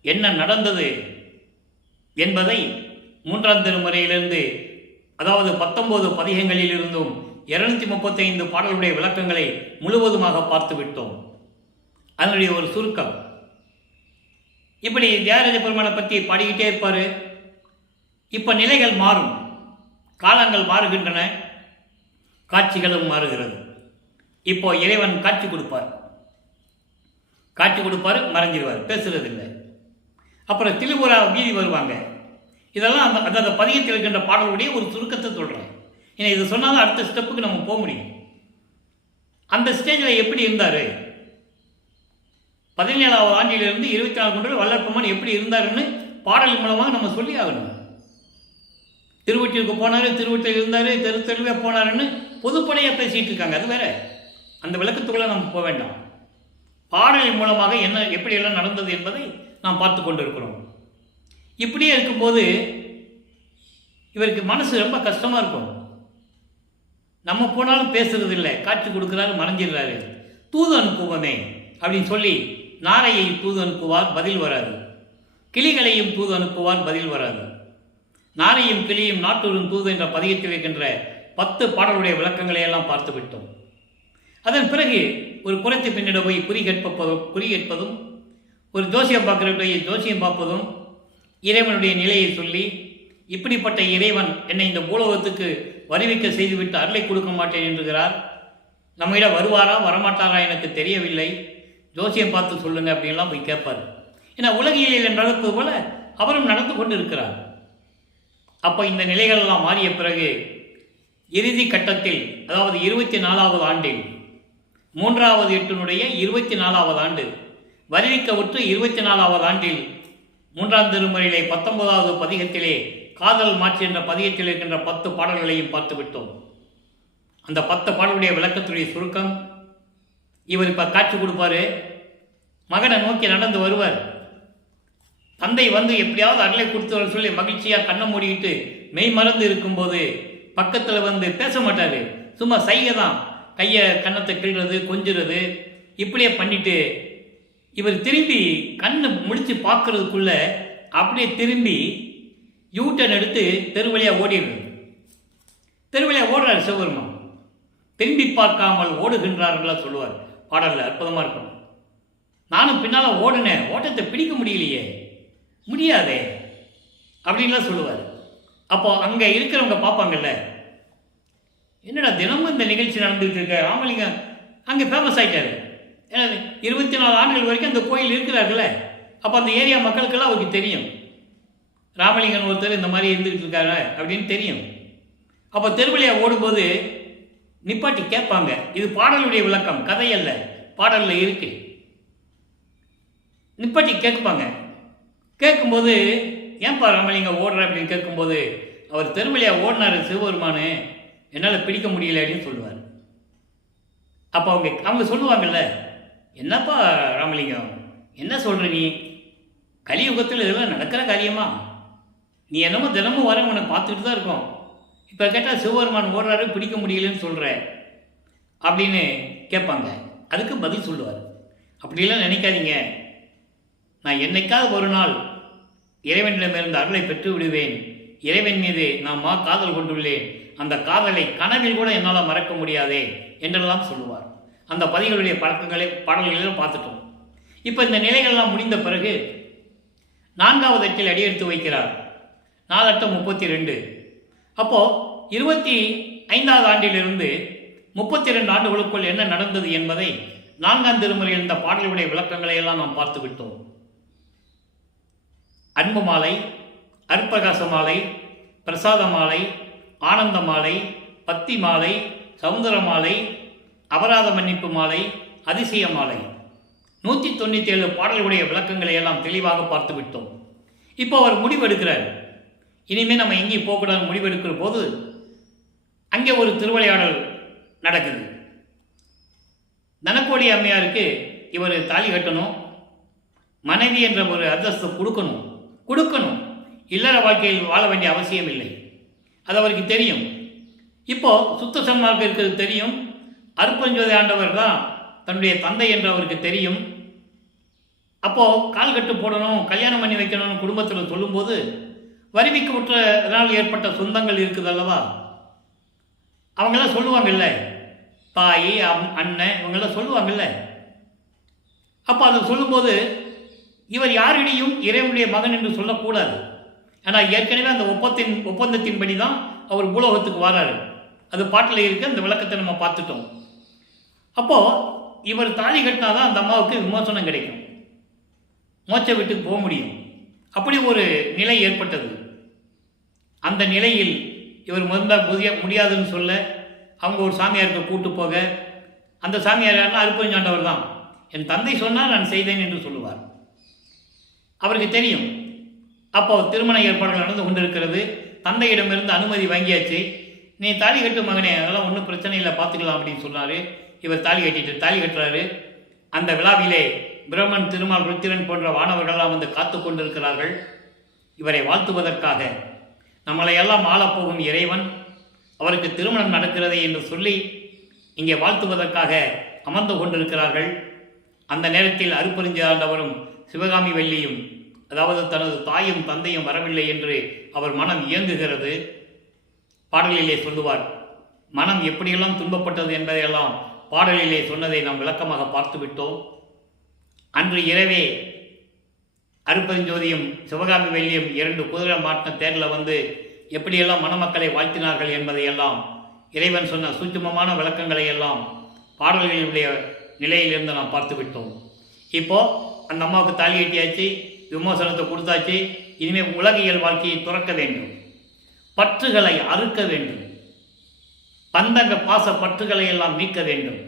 என்ன நடந்தது என்பதை 3ஆம் திருமுறையிலிருந்து, அதாவது 19 பதிகங்களிலிருந்தும் 235 பாடல்களுடைய விளக்கங்களை முழுவதுமாக பார்த்து விட்டோம். அதனுடைய ஒரு சுருக்கம். இப்படி தியாகராஜ பெருமானை பற்றி பாடிக்கிட்டே இருப்பார். இப்போ நிலைகள் மாறும், காலங்கள் மாறுகின்றன, காட்சிகளும் மாறுகிறது. இப்போ இறைவன் காட்சி கொடுப்பார், மறைஞ்சிருவார், பேசுறதில்லை. அப்புறம் திருவுரா வீதி வருவாங்க. இதெல்லாம் அந்த பதிகத்தில் இருக்கின்ற பாடலுடைய ஒரு சுருக்கத்தை சொல்கிறேன். ஏன்னா இது சொன்னாலும் அடுத்த ஸ்டெப்புக்கு நம்ம போக முடியும். அந்த ஸ்டேஜில் எப்படி இருந்தார், 17வது ஆண்டிலிருந்து 24 ஆண்டு வல்லற்பெருமான் எப்படி இருந்தாருன்னு பாடல் மூலமாக நம்ம சொல்லி ஆகணும். திருவொற்றிற்கு போனார், திருவொற்றில் இருந்தார், தெருவே போனாருன்னு பொதுப்படையாக பேசிகிட்டு இருக்காங்க. அது வேற, அந்த விளக்கத்துக்குள்ளே நம்ம போக வேண்டாம். பாடலின் மூலமாக என்ன எப்படியெல்லாம் நடந்தது என்பதை நாம் பார்த்து கொண்டு இருக்கிறோம். இப்படியே இருக்கும்போது இவருக்கு மனசு ரொம்ப கஷ்டமாக இருக்கும். நம்ம போனாலும் பேசுறது இல்லை, காட்சி கொடுக்குறாரு, மறைஞ்சிடுறாரு. தூது அனுப்புவமே அப்படின்னு சொல்லி நாரையை தூது அனுப்புவார், பதில் வராது. கிளிகளையும் தூது அனுப்புவார், பதில் வராது. நாரையும் கிளியும் நாட்டூரும் தூது என்ற பதிகத்தில் இருக்கின்ற 10 பாடலுடைய விளக்கங்களை எல்லாம் பார்த்து விட்டோம். அதன் பிறகு ஒரு குறைத்து பின்னிட போய் குறி கேட்பதும், ஒரு ஜோசியம் பார்க்கிறவற்றை ஜோசியம் பார்ப்பதும், இறைவனுடைய நிலையை சொல்லி, இப்படிப்பட்ட இறைவன் என்னை இந்த பூலோகத்துக்கு வருவிக்க செய்துவிட்டு அருளை கொடுக்க மாட்டேன் என்கிறார். நம்மிடம் வருவாரா வரமாட்டாரா எனக்கு தெரியவில்லை, ஜோசியம் பார்த்து சொல்லுங்க அப்படின்லாம் போய் கேட்பார். ஏன்னா உலகியலில் நடப்பது போல அவரும் நடந்து கொண்டு இருக்கிறார். அப்போ இந்த நிலைகளெல்லாம் மாறிய பிறகு இறுதி கட்டத்தில், அதாவது 24வது ஆண்டில், 3வது எட்டினுடைய 24வது ஆண்டு வருவிக்கவுற்று 24வது ஆண்டில் 3ஆம் திருமுறையிலே 19வது பதிகத்திலே காதல் மாற்றி என்ற பதிகத்தில் இருக்கின்ற 10 பாடல்களையும் பார்த்து விட்டோம். அந்த 10 பாடலுடைய விளக்கத்துடைய சுருக்கம். இவர் இப்போ காட்சி கொடுப்பாரு, மகனை நோக்கி நடந்து வருவார். தந்தை வந்து எப்படியாவது அருளை கொடுத்து சொல்லி மகிழ்ச்சியாக கண்ணை மூடிக்கிட்டு மெய் மறந்து இருக்கும்போது பக்கத்தில் வந்து பேச மாட்டார், சும்மா சைகை தான், கையை கன்னத்தை கிள்றது, கொஞ்சுறது, இப்படியே பண்ணிட்டு இவர் திரும்பி கண்ணை முடித்து பார்க்கறதுக்குள்ள அப்படியே திரும்பி யூட்டன் எடுத்து தெருவழியாக ஓடிடுறது. தெருவழியாக ஓடுறார் சிவபெருமான். திரும்பி பார்க்காமல் ஓடுகின்றார்களா சொல்லுவார் பாடலில். அற்புதமாக இருக்கும். நானும் பின்னால் ஓடினேன், ஓட்டத்தை பிடிக்க முடியலையே, முடியாதே அப்படின்லாம் சொல்லுவார். அப்போ அங்கே இருக்கிறவங்க பார்ப்பாங்கல்ல, என்னடா தினமும் இந்த நிகழ்ச்சி நடந்துகிட்டு இருக்க, ராமலிங்கம் அங்கே ஃபேமஸ் ஆகிட்டாரு. ஏன்னா 24 ஆண்டுகள் வரைக்கும் அந்த கோயில் இருக்கிறார்கள. அப்போ அந்த ஏரியா மக்களுக்கெல்லாம் அவருக்கு தெரியும், ராமலிங்கன் ஒருத்தர் இந்த மாதிரி இருந்துக்கிட்டு இருக்காரு அப்படின்னு தெரியும். அப்போ திருவிழையா ஓடும்போது நிப்பாட்டி கேட்பாங்க. இது பாடலுடைய விளக்கம், கதையல்ல, பாடலில் இருக்கு. நிப்பாட்டி கேட்பாங்க. கேட்கும்போது ஏன்பா ராமலிங்கம் ஓடுற அப்படின்னு கேட்கும்போது, அவர் திருவிழையா ஓடினார் சிவபெருமானு, என்னால் பிடிக்க முடியல அப்படின்னு சொல்லுவார். அப்போ அவங்க சொல்லுவாங்கல்ல, என்னப்பா ராமலிங்கம் என்ன சொல்கிற நீ, கலியுகத்தில் இதெல்லாம் நடக்கிற காரியமா, நீ என்னமோ தினமும் வர உன்னை பார்த்துக்கிட்டு தான் இருக்கோம், இப்போ கேட்டால் சிவபெருமான் ஓடுறாரு பிடிக்க முடியலன்னு சொல்கிற அப்படின்னு கேட்பாங்க. அதுக்கு பதில் சொல்லுவார், அப்படிலாம் நினைக்காதீங்க, நான் என்னைக்காவது ஒரு நாள் இறைவனிடமிருந்து அருளை பெற்று விடுவேன், இறைவன் மீது நான் காதல் கொண்டுள்ளேன், அந்த காதலை கனவில் கூட என்னால் மறக்க முடியாதே என்றெல்லாம் சொல்லுவார். அந்த பதிகளுடைய பாடல்களிலும் பார்த்துட்டோம். இப்போ இந்த நிலைகள்லாம் முடிந்த பிறகு 4வது அட்டில் அடியெடுத்து வைக்கிறார். 4:32. அப்போது 25வது ஆண்டிலிருந்து 32 ஆண்டுகளுக்குள் என்ன நடந்தது என்பதை 4ஆம் திருமுறையில் இந்த பாடலுடைய விளக்கங்களை எல்லாம் நாம் பார்த்து விட்டோம். அன்பு மாலை, அற்பகாச மாலை, பிரசாத மாலை, ஆனந்த மாலை, பத்தி மாலை, சவுந்தர மாலை, அபராத மன்னிப்பு மாலை, அதிசய மாலை, 197 பாடல்களுடைய விளக்கங்களை எல்லாம் தெளிவாக பார்த்து விட்டோம். இப்போ அவர் முடிவெடுக்கிறார். இனிமேல் நம்ம எங்கேயும் போகக்கூடாது முடிவெடுக்கிற போது அங்கே ஒரு திருவிளையாடல் நடக்குது. தனக்கோடி அம்மையாருக்கு இவர் தாலி கட்டணும், மனைவி என்ற ஒரு அந்தஸ்து கொடுக்கணும், இல்லற வாழ்க்கையில் வாழ வேண்டிய அவசியம் இல்லை, அது அவருக்கு தெரியும். இப்போ சுத்த சன்மார்க்கம் இருக்கிறது தெரியும், அருப்பஞ்சோதி ஆண்டவர் தான் தன்னுடைய தந்தை என்று அவருக்கு தெரியும். அப்போது கால் கட்டு போடணும், கல்யாணம் பண்ணி வைக்கணும்னு குடும்பத்தில் சொல்லும்போது வரிவிக்கப்பட்டதனால் ஏற்பட்ட சொந்தங்கள் இருக்குது அல்லவா, அவங்கெல்லாம் சொல்லுவாங்கல்ல, தாய் அண்ணன் இவங்கெல்லாம் சொல்லுவாங்கல்ல. அப்போ அதை சொல்லும்போது இவர் யாரிடையும் இறைவனுடைய மகன் என்று சொல்லக்கூடாது. ஆனால் ஏற்கனவே அந்த ஒப்பந்தத்தின்படி தான் அவர் பூலோகத்துக்கு வராரு. அது பாட்டில் இருக்க அந்த விளக்கத்தை நம்ம பார்த்துட்டோம். அப்போது இவர் தாலி கட்டினாதான் அந்த அம்மாவுக்கு விமோசனம் கிடைக்கும், மோட்ச வீட்டுக்கு போக முடியும். அப்படி ஒரு நிலை ஏற்பட்டது. அந்த நிலையில் இவர் முடியாதுன்னு சொல்ல அவங்க ஒரு சாமியாருக்கு கூட்டு போக, அந்த சாமியார் யாருன்னா அருப்பஞ்சாண்டவர் தான். என் தந்தை சொன்னால் நான் செய்தேன் என்று சொல்லுவார். அவருக்கு தெரியும். அப்போ திருமண ஏற்பாடுகள் நடந்து கொண்டிருக்கிறது. தந்தையிடமிருந்து அனுமதி வாங்கியாச்சு. நீ தாலி கட்டு மகனே, அதெல்லாம் ஒன்றும் பிரச்சனை இல்லை, பார்த்துக்கலாம் அப்படின்னு சொன்னார். இவர் தாலி கட்டுறாரு. அந்த விழாவிலே பிரம்மன், திருமால், ருத்திரன் போன்ற வானவர்கள்லாம் வந்து காத்து கொண்டிருக்கிறார்கள் இவரை வாழ்த்துவதற்காக. நம்மளை எல்லாம் ஆளப்போகும் இறைவன், அவருக்கு திருமணம் நடக்கிறது என்று சொல்லி இங்கே வாழ்த்துவதற்காக அமர்ந்து கொண்டிருக்கிறார்கள். அந்த நேரத்தில் அருப்பெருஞ்சாண்டவரும் சிவகாமி வள்ளியும், அதாவது தனது தாயும் தந்தையும் வரவில்லை என்று அவர் மனம் இயங்குகிறது. பாடலிலே சொல்லுவார். மனம் எப்படியெல்லாம் துன்பப்பட்டது என்பதையெல்லாம் பாடலிலே சொன்னதை நாம் விளக்கமாக பார்த்து விட்டோம். அன்று இரவே அருப்பெருஞ்சோதியும் சிவகாமி வள்ளியும் 2 குதிரை மாட்டின தேரில் வந்து எப்படியெல்லாம் மணமக்களை வாழ்த்தினார்கள் என்பதையெல்லாம் இறைவன் சொன்ன சூட்சுமமான விளக்கங்களை எல்லாம் பாடல்களுடைய நிலையிலிருந்து நாம் பார்த்து விட்டோம். இப்போது அந்த அம்மாவுக்கு தாலி கட்டியாச்சு, விமோசனத்தை கொடுத்தாச்சு. இனிமேல் உலகியல் வாழ்க்கையை துறக்க வேண்டும், பற்றுகளை அறுக்க வேண்டும், பந்தங்க பாச பற்றுகளை எல்லாம் நீக்க வேண்டும்.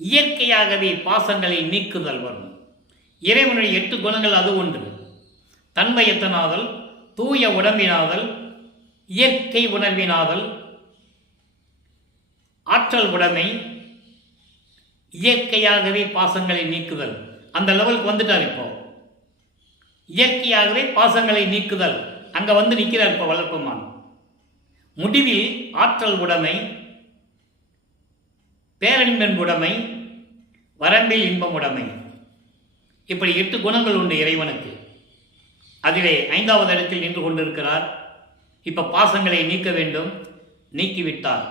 இயற்கையாகவே பாசங்களை நீக்குதல் வரும். இறைவனுடைய 8 குணங்கள் அது ஒன்று. தன்மையத்தனாதல், தூய உடம்பினாதல், இயற்கை உணர்வினாதல், ஆற்றல் உடைமை, இயற்கையாகவே பாசங்களை நீக்குதல். அந்த லெவலுக்கு வந்துட்டார். இப்போ இயற்கையாகவே பாசங்களை நீக்குதல் அங்கே வந்து நிற்கிறார். இப்போ வளர்ப்புமான் முடிவில் ஆற்றல் உடைமை, பேரன்பின் உடைமை, வரம்பில் இன்பம் உடைமை, இப்படி 8 குணங்கள் உண்டு இறைவனுக்கு. அதிலே 5வது இடத்தில் நின்று கொண்டிருக்கிறார். இப்போ பாசங்களை நீக்க வேண்டும், நீக்கிவிட்டார்.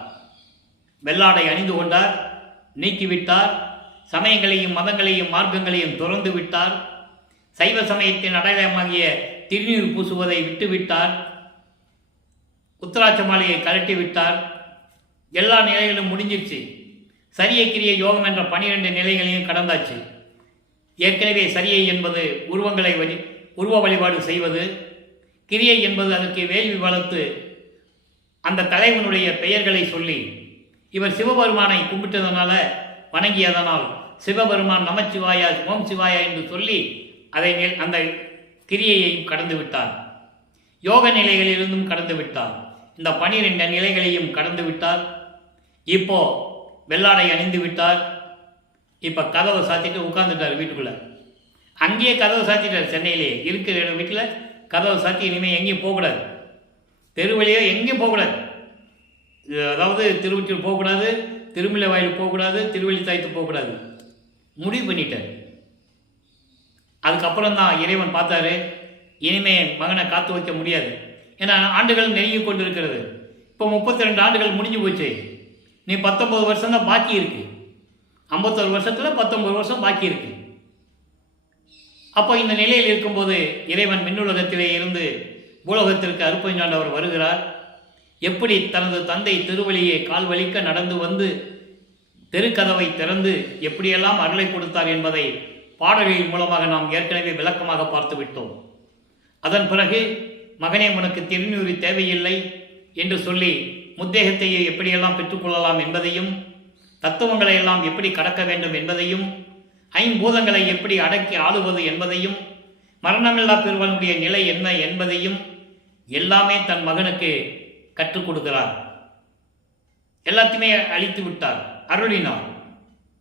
வெள்ளாடை அணிந்து கொண்டார், நீக்கிவிட்டார். சமயங்களையும் மதங்களையும் மார்க்கங்களையும் துறந்து விட்டார். சைவ சமயத்தின் அடையாளமாகிய திருநீர் பூசுவதை விட்டுவிட்டார். உத்தராட்ச மாலையை கழட்டி விட்டார். எல்லா நிலைகளும் முடிஞ்சிருச்சு. சரியை கிரியை யோகம் என்ற 12 நிலைகளையும் கடந்தாச்சு. ஏற்கனவே சரியை என்பது உருவங்களை உருவ வழிபாடு செய்வது, கிரியை என்பது அதற்கு வேள்வி வளர்த்து அந்த தலைவனுடைய பெயர்களை சொல்லி, இவர் சிவபெருமானை கும்பிட்டதனால வணங்கியதனால் சிவபெருமான் நமச்சிவாயா ஓம் சிவாயா என்று சொல்லி அந்த கிரியையையும் கடந்து விட்டார். யோக நிலைகளிலிருந்தும் கடந்து விட்டார். இந்த 12 நிலைகளையும் கடந்து விட்டார். இப்போ வெள்ளாடை அணிந்து விட்டார். இப்போ கதவை சாத்திட்டு உட்கார்ந்துட்டார் வீட்டுக்குள்ளே. அங்கேயே கதவை சாத்திட்டார். சென்னையிலே இருக்கிற வீட்டில் கதவை சாத்தி இனிமேல் எங்கேயும் போகக்கூடாது, தெருவழியோ எங்கேயும் போகக்கூடாது. அதாவது திருவொற்றியூர் போகக்கூடாது, திருமலை வாயில் போகக்கூடாது, திருவள்ளித்தாயத்து போகக்கூடாது முடிவு பண்ணிட்டார். அதுக்கப்புறம் தான் இறைவன் பார்த்தாரு, இனிமே மகனை காத்து வைக்க முடியாது. ஏன்னா ஆண்டுகள் நெருங்கி கொண்டு இருக்கிறது. இப்போ 32 ஆண்டுகள் முடிஞ்சு போச்சு. நீ 19 வருஷம் தான் பாக்கி இருக்கு. 51 வருஷத்தில் 19 வருஷம் பாக்கி இருக்கு. அப்போ இந்த நிலையில் இருக்கும்போது இறைவன் மின்னுலகத்திலே இருந்து பூலோகத்திற்கு அருப்பஞ்சாண்டவர் வருகிறார். எப்படி தனது தந்தை திருவழியை கால் வலிக்க நடந்து வந்து தெருக்கதவை திறந்து எப்படியெல்லாம் அருளை கொடுத்தார் என்பதை பாடல்களின் மூலமாக நாம் ஏற்கனவே விளக்கமாக பார்த்து விட்டோம். அதன் பிறகு மகனே உனக்கு திருநீறு தேவையில்லை என்று சொல்லி முத்தேகத்தையே எப்படியெல்லாம் பெற்றுக்கொள்ளலாம் என்பதையும், தத்துவங்களை எல்லாம் எப்படி கடக்க வேண்டும் என்பதையும், ஐம்பூதங்களை எப்படி அடக்கி ஆளுவது என்பதையும், மரணமில்லா பெருவனுடைய நிலை என்ன என்பதையும் எல்லாமே தன் மகனுக்கு கற்றுக் கொடுக்கிறார். எல்லாத்தையுமே அழித்து விட்டார், அருளினார்,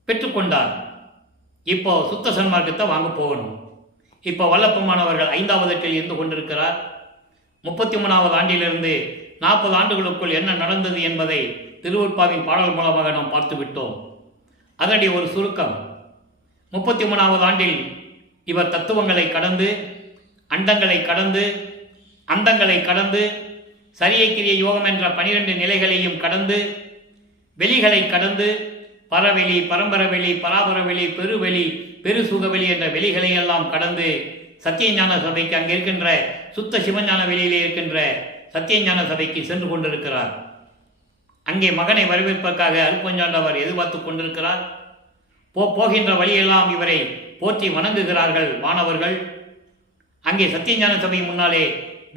பெற்றுக்கொண்டார். இப்போ சுத்த சன்மார்க்கத்தை வாங்க போகணும். இப்போ வல்லப்பமானவர்கள் 5வது எட்டில் இருந்து கொண்டிருக்கிறார். 33வது ஆண்டிலிருந்து 40 ஆண்டுகளுக்குள் என்ன நடந்தது என்பதை திருவருட்பாவின் பாடல் மூலமாக நாம் பார்த்து விட்டோம். அதனுடைய ஒரு சுருக்கம். 33வது ஆண்டில் இவர் தத்துவங்களை கடந்து, அண்டங்களை கடந்து, அந்தங்களை கடந்து, சரியை கிரியை யோகம் என்ற 12 நிலைகளையும் கடந்து, வெளிகளை கடந்து, பரவெளி, பரம்பரவெளி, பராபரவெளி, பெருவெளி, பெருசுகவெளி என்ற வெளிகளையெல்லாம் கடந்து சத்தியஞான சபைக்கு, அங்கே இருக்கின்ற சுத்த சிவஞான வெளியிலே இருக்கின்ற சத்தியஞான சபைக்கு சென்று கொண்டிருக்கிறார். அங்கே மகனை வரவேற்பதற்காக அருப்பஞ்சாண்டவர் எதிர்பார்த்து கொண்டிருக்கிறார். போகின்ற வழியெல்லாம் இவரை போற்றி வணங்குகிறார்கள் மாணவர்கள். அங்கே சத்தியஞான சபை முன்னாலே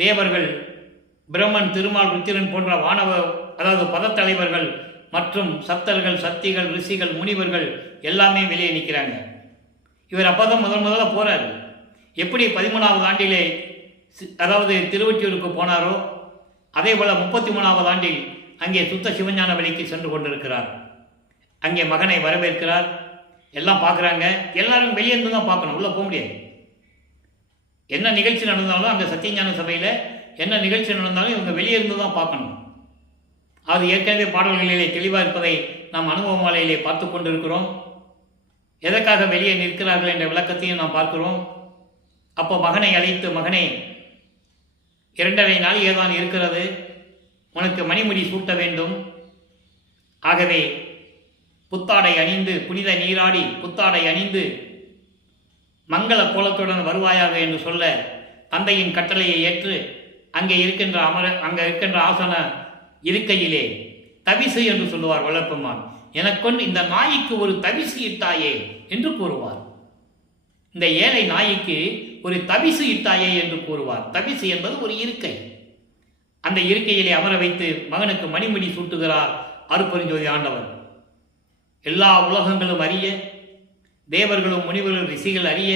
தேவர்கள், பிரம்மன், திருமால், ருத்திரன் போன்ற அதாவது பதத்தலைவர்கள் மற்றும் சத்தர்கள், சக்திகள், ரிஷிகள், முனிவர்கள் எல்லாமே வெளியே நிற்கிறாங்க. இவர் அப்போதான் முதல்ல போறார். எப்படி 13வது ஆண்டிலே அதாவது திருவொற்றியூருக்கு போனாரோ அதே போல 33வது ஆண்டில் அங்கே சுத்த சிவஞான வெளிக்கு சென்று கொண்டிருக்கிறார். அங்கே மகனை வரவேற்கிறார். எல்லாம் பார்க்குறாங்க. எல்லாரும் வெளியேருந்து தான் பார்க்கணும், உள்ளே போக முடியாது. என்ன நிகழ்ச்சி நடந்தாலும் அங்கே சத்தியஞான சபையில் என்ன நிகழ்ச்சி நடந்தாலும் இவங்க வெளியே இருந்து தான் பார்க்கணும். அது ஏற்கனவே பாடல்களிலே தெளிவாக இருப்பதை நாம் அனுபவ மாலையிலே பார்த்து கொண்டிருக்கிறோம். எதற்காக வெளியே நிற்கிறார்கள் என்ற விளக்கத்தையும் நாம் பார்க்கிறோம். அப்போ மகனை அழைத்து, மகனே 2.5 நாள் ஏதான் இருக்கிறது, உனக்கு மணிமுடி சூட்ட வேண்டும். ஆகவே புத்தாடை அணிந்து, புனித நீராடி புத்தாடை அணிந்து மங்கள கோலத்துடன் வருவாயாக என்று சொல்ல தந்தையின் கட்டளையை ஏற்று அங்கே இருக்கின்ற ஆசன இருக்கையிலே தவிசு என்று சொல்லுவார் வளர்ப்பமான். எனக்கொண்டு இந்த நாய்க்கு ஒரு தவிசு இட்டாயே என்று கூறுவார். இந்த ஏழை நாய்க்கு ஒரு தவிசு இட்டாயே என்று கூறுவார். தவிசு என்பது ஒரு இருக்கை. அந்த இருக்கையிலே அமர வைத்து மகனுக்கு மணிமுடி சூட்டுகிறார் அருட்பெருஞ்சோதி ஆண்டவர். எல்லா உலகங்களும் அறிய, தேவர்களும் முனிவர்களும் ரிஷிகள் அறிய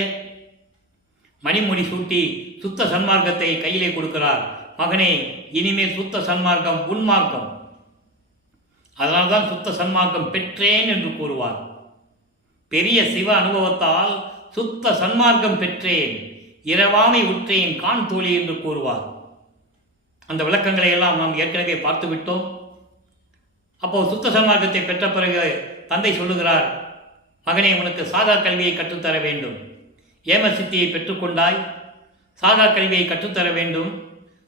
மணிமுடி சூட்டி சுத்த சன்மார்க்கத்தை கையிலே கொடுக்கிறார். மகனே, இனிமேல் சுத்த சன்மார்க்கம் உன்மார்க்கம். அதனால்தான் சுத்த சன்மார்க்கம் பெற்றேன் என்று கூறுவார். பெரிய சிவ அனுபவத்தால் சுத்த சன்மார்க்கம் பெற்றேன், இரவாமை உற்றேன் கான் தோழி என்று கூறுவார். அந்த விளக்கங்களை எல்லாம் நாம் ஏற்கனவே பார்த்து விட்டோம். அப்போ சுத்த சன்மார்க்கத்தை பெற்ற பிறகு தந்தை சொல்லுகிறார், மகனே, உனக்கு சாகா கல்வியை கற்றுத்தர வேண்டும். ஏம சித்தியை பெற்றுக்கொண்டாய், சாகா கல்வியை கற்றுத்தர வேண்டும்.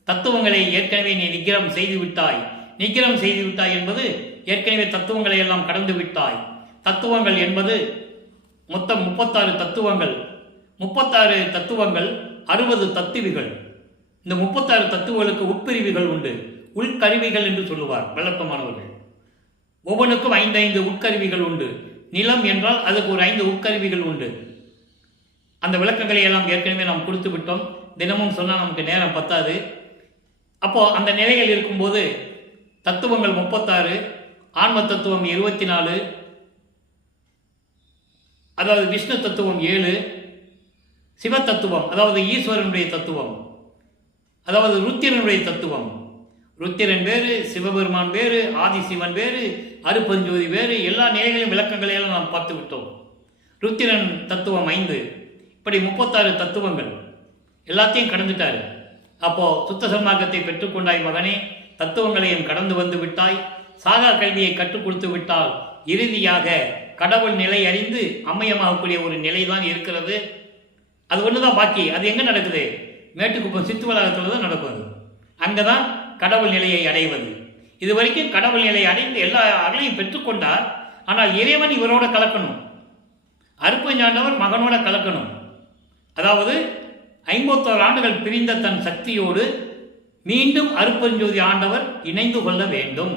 தத்துவங்களை ஏற்கனவே நீ நிகிரம் செய்து விட்டாய். நிகிரம் செய்து விட்டாய் என்பது ஏற்கனவே தத்துவங்களை எல்லாம் கடந்து விட்டாய். தத்துவங்கள் என்பது மொத்தம் 36 தத்துவங்கள். 36 தத்துவங்கள் 60 தத்துவிகள். இந்த 36 தத்துவங்களுக்கு உட்பிரிவுகள் உண்டு, உள்கருவிகள் என்று சொல்லுவார் வல்லப்பமானவர்கள். ஒவ்வொன்றுக்கும் 5 உட்கருவிகள் உண்டு. நிலம் என்றால் அதுக்கு ஒரு 5 உட்கருவிகள் உண்டு. அந்த விளக்கங்களை எல்லாம் ஏற்கனவே நாம் கொடுத்து விட்டோம். தினமும் சொன்னால் நமக்கு நேரம் பத்தாது. அப்போது அந்த நிலைகள் இருக்கும்போது தத்துவங்கள் 36, ஆன்ம தத்துவம் 24, அதாவது விஷ்ணு தத்துவம் 7, சிவ தத்துவம் அதாவது ஈஸ்வரனுடைய தத்துவம், அதாவது ருத்திரனுடைய தத்துவம். ருத்திரன் வேறு, சிவபெருமான் வேறு, ஆதிசிவன் வேறு, அருப்பஞ்சோதி வேறு, எல்லா நிலைகளிலும் விளக்கங்களையெல்லாம் நாம் பார்த்து விட்டோம். ருத்திரன் தத்துவம் 5, இப்படி 36 தத்துவங்கள் எல்லாத்தையும் கடந்துட்டார். அப்போது சுத்த சன்மார்க்கத்தை பெற்றுக்கொண்டாய் மகனே, தத்துவங்களையும் கடந்து வந்து விட்டாய், சாகா கல்வியை கற்றுக் கொடுத்து விட்டால் இறுதியாக கடவுள் நிலை அறிந்து அம்மையமாகக்கூடிய ஒரு நிலை தான் இருக்கிறது. அது ஒன்று தான் பாக்கி. அது எங்கே நடக்குது? மேட்டுக்குப்பம் சித்து வளாகத்தில் தான் நடக்குது. அங்கே தான் கடவுள் நிலையை அடைவது. இது வரைக்கும் கடவுள் நிலையை அடைந்து எல்லா அருளையும் பெற்றுக்கொண்டார். ஆனால் இறைவன் இவரோட கலக்கணும், அருப்பஞ்சாண்டவர் மகனோட கலக்கணும். அதாவது 51 ஆண்டுகள் பிரிந்த தன் சக்தியோடு மீண்டும் அருப்பஞ்சோதி ஆண்டவர் இணைந்து கொள்ள வேண்டும்.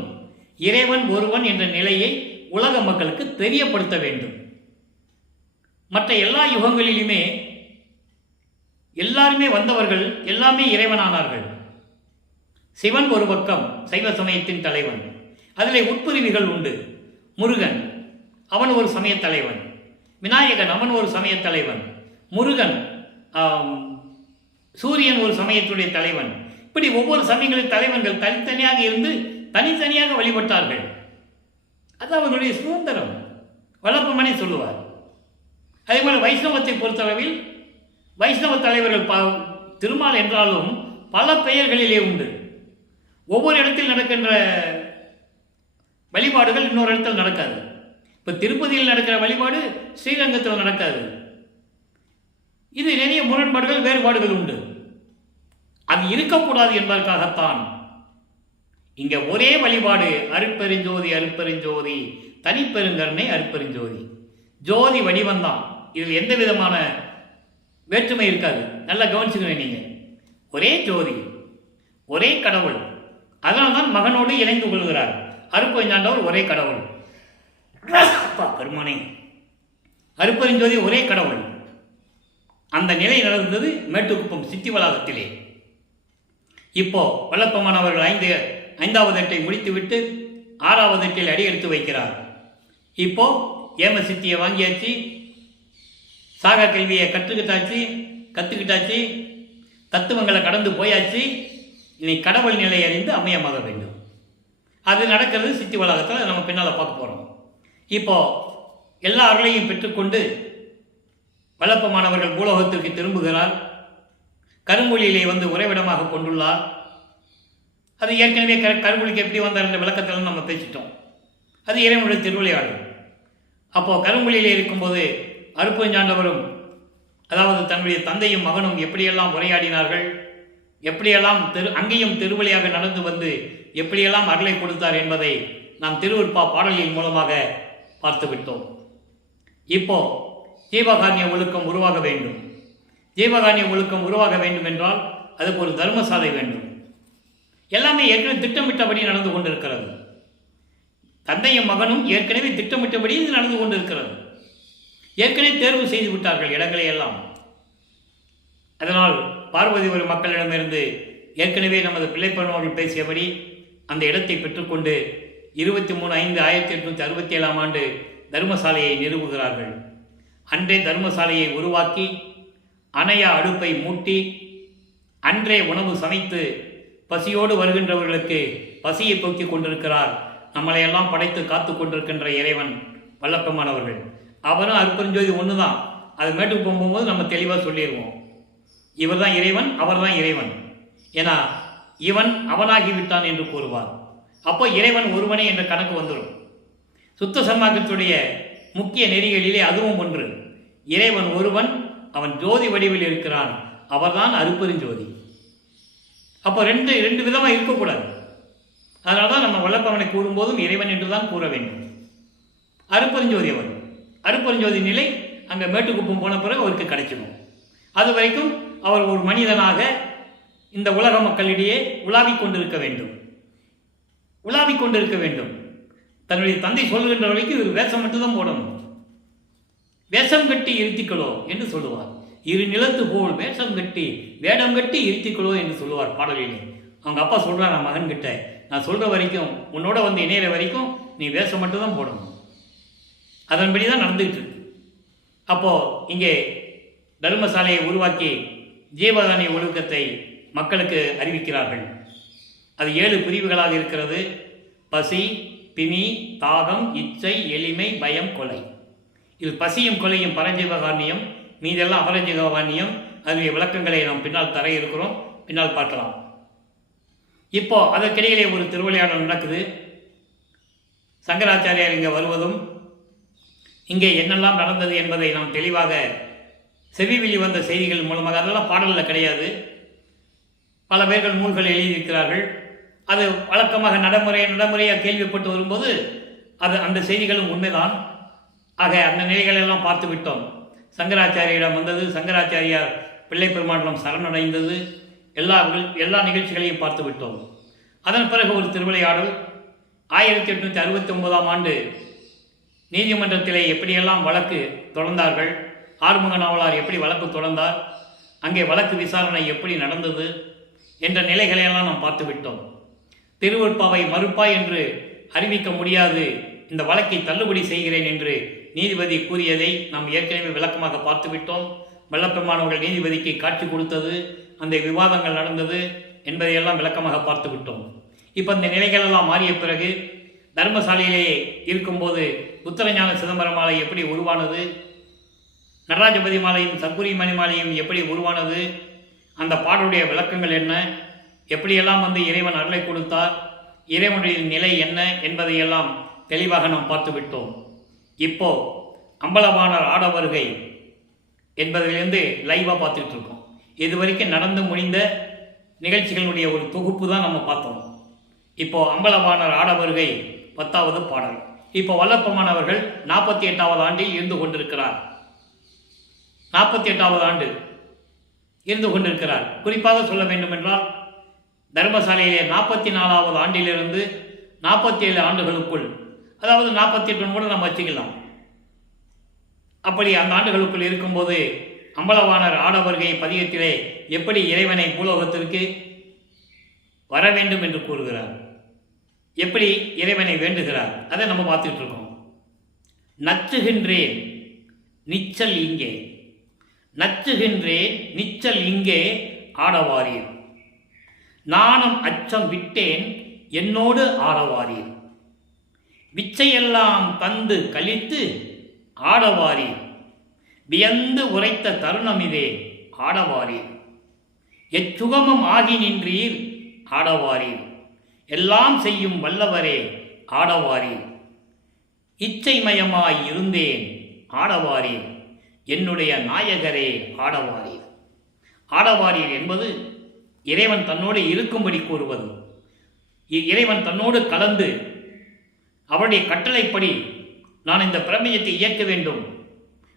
இறைவன் ஒருவன் என்ற நிலையை உலக மக்களுக்கு தெரியப்படுத்த வேண்டும். மற்ற எல்லா யுகங்களிலுமே எல்லாருமே வந்தவர்கள் எல்லாமே இறைவனானார்கள். சிவன் ஒரு பக்கம் சைவ சமயத்தின் தலைவன், அதிலே உட்பிரிவுகள் உண்டு. முருகன் அவன் ஒரு சமய தலைவன், விநாயகன் அவன் ஒரு சமய தலைவன், முருகன் சூரியன் ஒரு சமயத்துடைய தலைவன். இப்படி ஒவ்வொரு சமயங்களின் தலைவர்கள் தனித்தனியாக இருந்து தனித்தனியாக வழிபட்டார்கள். அது அவர்களுடைய சுதந்திரம். வளப்பமனே சொல்லுவார். அதேபோல் வைஷ்ணவத்தை பொறுத்தளவில் வைஷ்ணவ தலைவர்கள் திருமால் என்றாலும் பல பெயர்களிலே உண்டு. ஒவ்வொரு இடத்தில் நடக்கின்ற வழிபாடுகள் இன்னொரு இடத்தில் நடக்காது. இப்போ திருப்பதியில் நடக்கிற வழிபாடு ஸ்ரீரங்கத்தில் நடக்காது. இது நிறைய முரண்பாடுகள் வேறுபாடுகள் உண்டு. அது இருக்கக்கூடாது என்பதற்காகத்தான் இங்கே ஒரே வழிபாடு, அருட்பெருஞ்சோதி அருட்பெருஞ்சோதி தனிப்பெருங்கருணை அருட்பெருஞ்சோதி. ஜோதி வடிவந்தான், இதில் எந்த விதமான வேற்றுமை இருக்காது. நல்லா கவனிச்சுக்கணும் நீங்கள். ஒரே ஜோதி, ஒரே கடவுள். அதனால்தான் மகனோடு இணைந்து கொள்கிறார். அருட்பெருஞ்சாண்டவர் ஒரே கடவுள். பெருமானே, அருட்பெருஞ்சோதி ஒரே கடவுள். அந்த நிலை நடந்தது மேட்டுக்குப்பம் சித்தி வளாகத்திலே. இப்போ வல்லப்பமான் அவர்கள் 5வது எட்டை முடித்துவிட்டு 6வது எட்டில் அடி எடுத்து வைக்கிறார். இப்போ ஏம சித்தியை வாங்கியாச்சு, சாகா கல்வியை கற்றுக்கிட்டாச்சு, தத்துவங்களை கடந்து போயாச்சு. இனி கடவுள் நிலை அறிந்து அம்மையமாக வேண்டும். அது நடக்கிறது சித்தி வளாகத்தில். நம்ம பின்னால் பார்க்க போகிறோம். இப்போ எல்லா அருளையும் பெற்றுக்கொண்டு வல்லப்பமானவர்கள் பூலோகத்திற்கு திரும்புகிறார். கரும்புலியிலே வந்து உறைவிடமாக கொண்டுள்ளார். அது ஏற்கனவே கரும்புலிக்கு எப்படி வந்தார் என்ற விளக்கத்தில் நம்ம பேசிட்டோம். அது இறைவனுடைய திருவிளையாடு. அப்போது கரும்புலியிலே இருக்கும்போது அருப்பஞ்சாண்டவரும் அதாவது தன்னுடைய தந்தையும் மகனும் எப்படியெல்லாம் உரையாடினார்கள், எப்படியெல்லாம் அங்கேயும் திருவிளையாக நடந்து வந்து எப்படியெல்லாம் அருளை கொடுத்தார் என்பதை நாம் திருவிற்பா பாடலின் மூலமாக பார்த்து விட்டோம். இப்போ ஜீவகாருண்ய ஒழுக்கம் உருவாக வேண்டும். ஜீவகாருண்ய ஒழுக்கம் உருவாக வேண்டும் என்றால் அதுக்கு ஒரு தர்மசாலை வேண்டும். எல்லாமே ஏற்கனவே திட்டமிட்டபடி நடந்து கொண்டிருக்கிறது. தந்தையும் மகனும் ஏற்கனவே திட்டமிட்டபடி இது நடந்து கொண்டிருக்கிறது. ஏற்கனவே தேர்வு செய்து விட்டார்கள் இடங்களை எல்லாம். அதனால் பார்வதி ஒரு மக்களிடமிருந்து ஏற்கனவே நமது பிள்ளைப்பெருமாள் பேசியபடி அந்த இடத்தை பெற்றுக்கொண்டு 23/5/1867 ஆண்டு தர்மசாலையை நிறுவுகிறார்கள். அன்றே தர்மசாலையை உருவாக்கி அணையா அடுப்பை மூட்டி அன்றே உணவு சமைத்து பசியோடு வருகின்றவர்களுக்கு பசியை போக்கிக் கொண்டிருக்கிறார். நம்மளையெல்லாம் படைத்து காத்து கொண்டிருக்கின்ற இறைவன் வல்லப்பமானவர்கள். அவரும் அருட்பெருஞ்சோதி ஒன்று தான். அது மேட்டுக்கு போகும்போது நம்ம தெளிவாக சொல்லிடுவோம். இவர் தான் இறைவன், அவர் தான் இறைவன். ஏன்னா இவன் அவனாகிவிட்டான் என்று கூறுவார். அப்போ இறைவன் ஒருவனே என்ற கணக்கு வந்துடும். சுத்த சன்மார்க்கத்துடைய முக்கிய நெறிகளிலே அதுவும் ஒன்று. இறைவன் ஒருவன், அவன் ஜோதி வடிவில் இருக்கிறான், அவர்தான் அருட்பெருஞ்சோதி. அப்போ ரெண்டு விதமாக இருக்கக்கூடாது. அதனால தான் நம்ம வல்லப்பவனை கூறும்போதும் இறைவன் என்று தான் கூற வேண்டும். அருட்பெருஞ்சோதி அவர். அருட்பெருஞ்சோதி நிலை அங்கே மேட்டுக்குப்பம் போன பிறகு அவருக்கு கிடைக்கணும். அது வரைக்கும் அவர் ஒரு மனிதனாக இந்த உலக மக்களிடையே உலாவிக் கொண்டிருக்க வேண்டும். தன்னுடைய தந்தை சொல்கின்ற வரைக்கும் இவர் வேஷம் மட்டும்தான் போடணும். வேஷம் கட்டி இருத்திக்களோ என்று சொல்லுவார். இரு நிலத்து போல் வேஷம் கட்டி வேடம் கட்டி இருத்திக்களோ என்று சொல்லுவார் பாடலிலே. அவங்க அப்பா சொல்கிறார் நான் மகன்கிட்ட, நான் சொல்கிற வரைக்கும் உன்னோட வந்து இணையிற வரைக்கும் நீ வேஷம் மட்டும்தான் போடணும். அதன்படி தான் நடந்துகிட்டு இருக்கு. அப்போது இங்கே தர்மசாலையை உருவாக்கி ஜீவகாருண்ய ஒழுக்கத்தை மக்களுக்கு அறிவிக்கிறார்கள். அது 7 பிரிவுகளாக இருக்கிறது. பசி, பிணி, தாகம், இச்சை, எளிமை, பயம், கொலை. இது பசியும் கொலையும் பரஞ்சீவகாருண்யம், மீதெல்லாம் அபரஜீவகாருண்யம். அதனுடைய விளக்கங்களை நாம் பின்னால் தர இருக்கிறோம், பின்னால் பார்க்கலாம். இப்போ அதற்கிடையிலே ஒரு திருவிளையாடல் நடக்குது. சங்கராச்சாரியார் இங்கே வருவதும் இங்கே என்னெல்லாம் நடந்தது என்பதை நாம் தெளிவாக செவி வந்த செய்திகள் மூலமாக, அதெல்லாம் பாடலில் கிடையாது, பல பேர்கள் நூல்கள் எழுதியிருக்கிறார்கள். அது வழக்கமாக நடைமுறையாக கேள்விப்பட்டு வரும்போது அது அந்த செய்திகளும் உண்மைதான். ஆக அந்த நிலைகளெல்லாம் பார்த்து விட்டோம். சங்கராச்சாரியிடம் வந்தது, சங்கராச்சாரியார் பிள்ளை பெருமானிடம் சரணடைந்தது, எல்லா நிகழ்ச்சிகளையும் பார்த்து விட்டோம். அதன் பிறகு ஒரு திருவிளையாடல் 1869ஆம் ஆண்டு நீதிமன்றத்திலே எப்படியெல்லாம் வழக்கு தொடர்ந்தார்கள், ஆறுமுக நாவலார் எப்படி வழக்கு தொடர்ந்தார், அங்கே வழக்கு விசாரணை எப்படி நடந்தது என்ற நிலைகளையெல்லாம் நாம் பார்த்து விட்டோம். திருவருட்பாவை மறுப்பாய் என்று அறிவிக்க முடியாது, இந்த வழக்கை தள்ளுபடி செய்கிறேன் என்று நீதிபதி கூறியதை நாம் ஏற்கனவே விளக்கமாக பார்த்து விட்டோம். வல்லப்பெருமானவர்கள் நீதிபதிக்கு காட்சி கொடுத்தது, அந்த விவாதங்கள் நடந்தது என்பதையெல்லாம் விளக்கமாக பார்த்து விட்டோம். இப்போ இந்த நிலைகளெல்லாம் மாறிய பிறகு தர்மசாலையிலே இருக்கும்போது உத்தரஞான சிதம்பரம் மாலை எப்படி உருவானது, நடராஜபதி மாலையும் சத்குரு மணி மாலையும் எப்படி உருவானது, அந்த பாடலுடைய விளக்கங்கள் என்ன, எப்படியெல்லாம் வந்து இறைவன் அருளை கொடுத்தார், இறைவனுடைய நிலை என்ன என்பதையெல்லாம் தெளிவாக நாம் பார்த்து விட்டோம். இப்போ அம்பலவாணர் ஆட வருகை என்பதிலிருந்து லைவாக பார்த்துட்டு இருக்கோம். இது வரைக்கும் நடந்து முடிந்த நிகழ்ச்சிகளுடைய ஒரு தொகுப்பு தான் நம்ம பார்த்தோம். இப்போ அம்பலவாணர் ஆட வருகை 10வது பாடல். இப்போ வல்லப்பெருமான் அவர்கள் 48வது ஆண்டில் இருந்து கொண்டிருக்கிறார். 48வது ஆண்டு இருந்து கொண்டிருக்கிறார். குறிப்பாக சொல்ல வேண்டுமென்றால் தர்மசாலையிலே 44வது ஆண்டிலிருந்து 47 ஆண்டுகளுக்குள், அதாவது 48 கூட நம்ம வச்சுக்கலாம். அப்படி அந்த ஆண்டுகளுக்குள் இருக்கும்போது அம்பலவாணர் ஆட வருகை பதிகத்திலே எப்படி இறைவனை பூலோகத்திற்கு வர வேண்டும் என்று கூறுகிறார், எப்படி இறைவனை வேண்டுகிறார், அதை நம்ம பார்த்துட்டு இருக்கோம். நச்சுகின்றேன் நிச்சல் இங்கே, நச்சுகின்றேன் நிச்சல் இங்கே ஆடவாரீர், நானும் அச்சம் விட்டேன் என்னோடு ஆடவாரீர், விச்சையெல்லாம் தந்து கழித்து ஆடவாரீர், வியந்து உரைத்த தருணமிதே ஆடவாரீர், எச்சுகமும் ஆகி நின்றீர் ஆடவாரீர், எல்லாம் செய்யும் வல்லவரே ஆடவாரீர், இச்சைமயமாய் இருந்தேன் ஆடவாரீர், என்னுடைய நாயகரே ஆடவாரீர். ஆடவாரீர் என்பது இறைவன் தன்னோடு இருக்கும்படி கூறுவது, இறைவன் தன்னோடு கலந்து அவருடைய கட்டளைப்படி நான் இந்த பிரபஞ்சத்தை இயக்க வேண்டும்,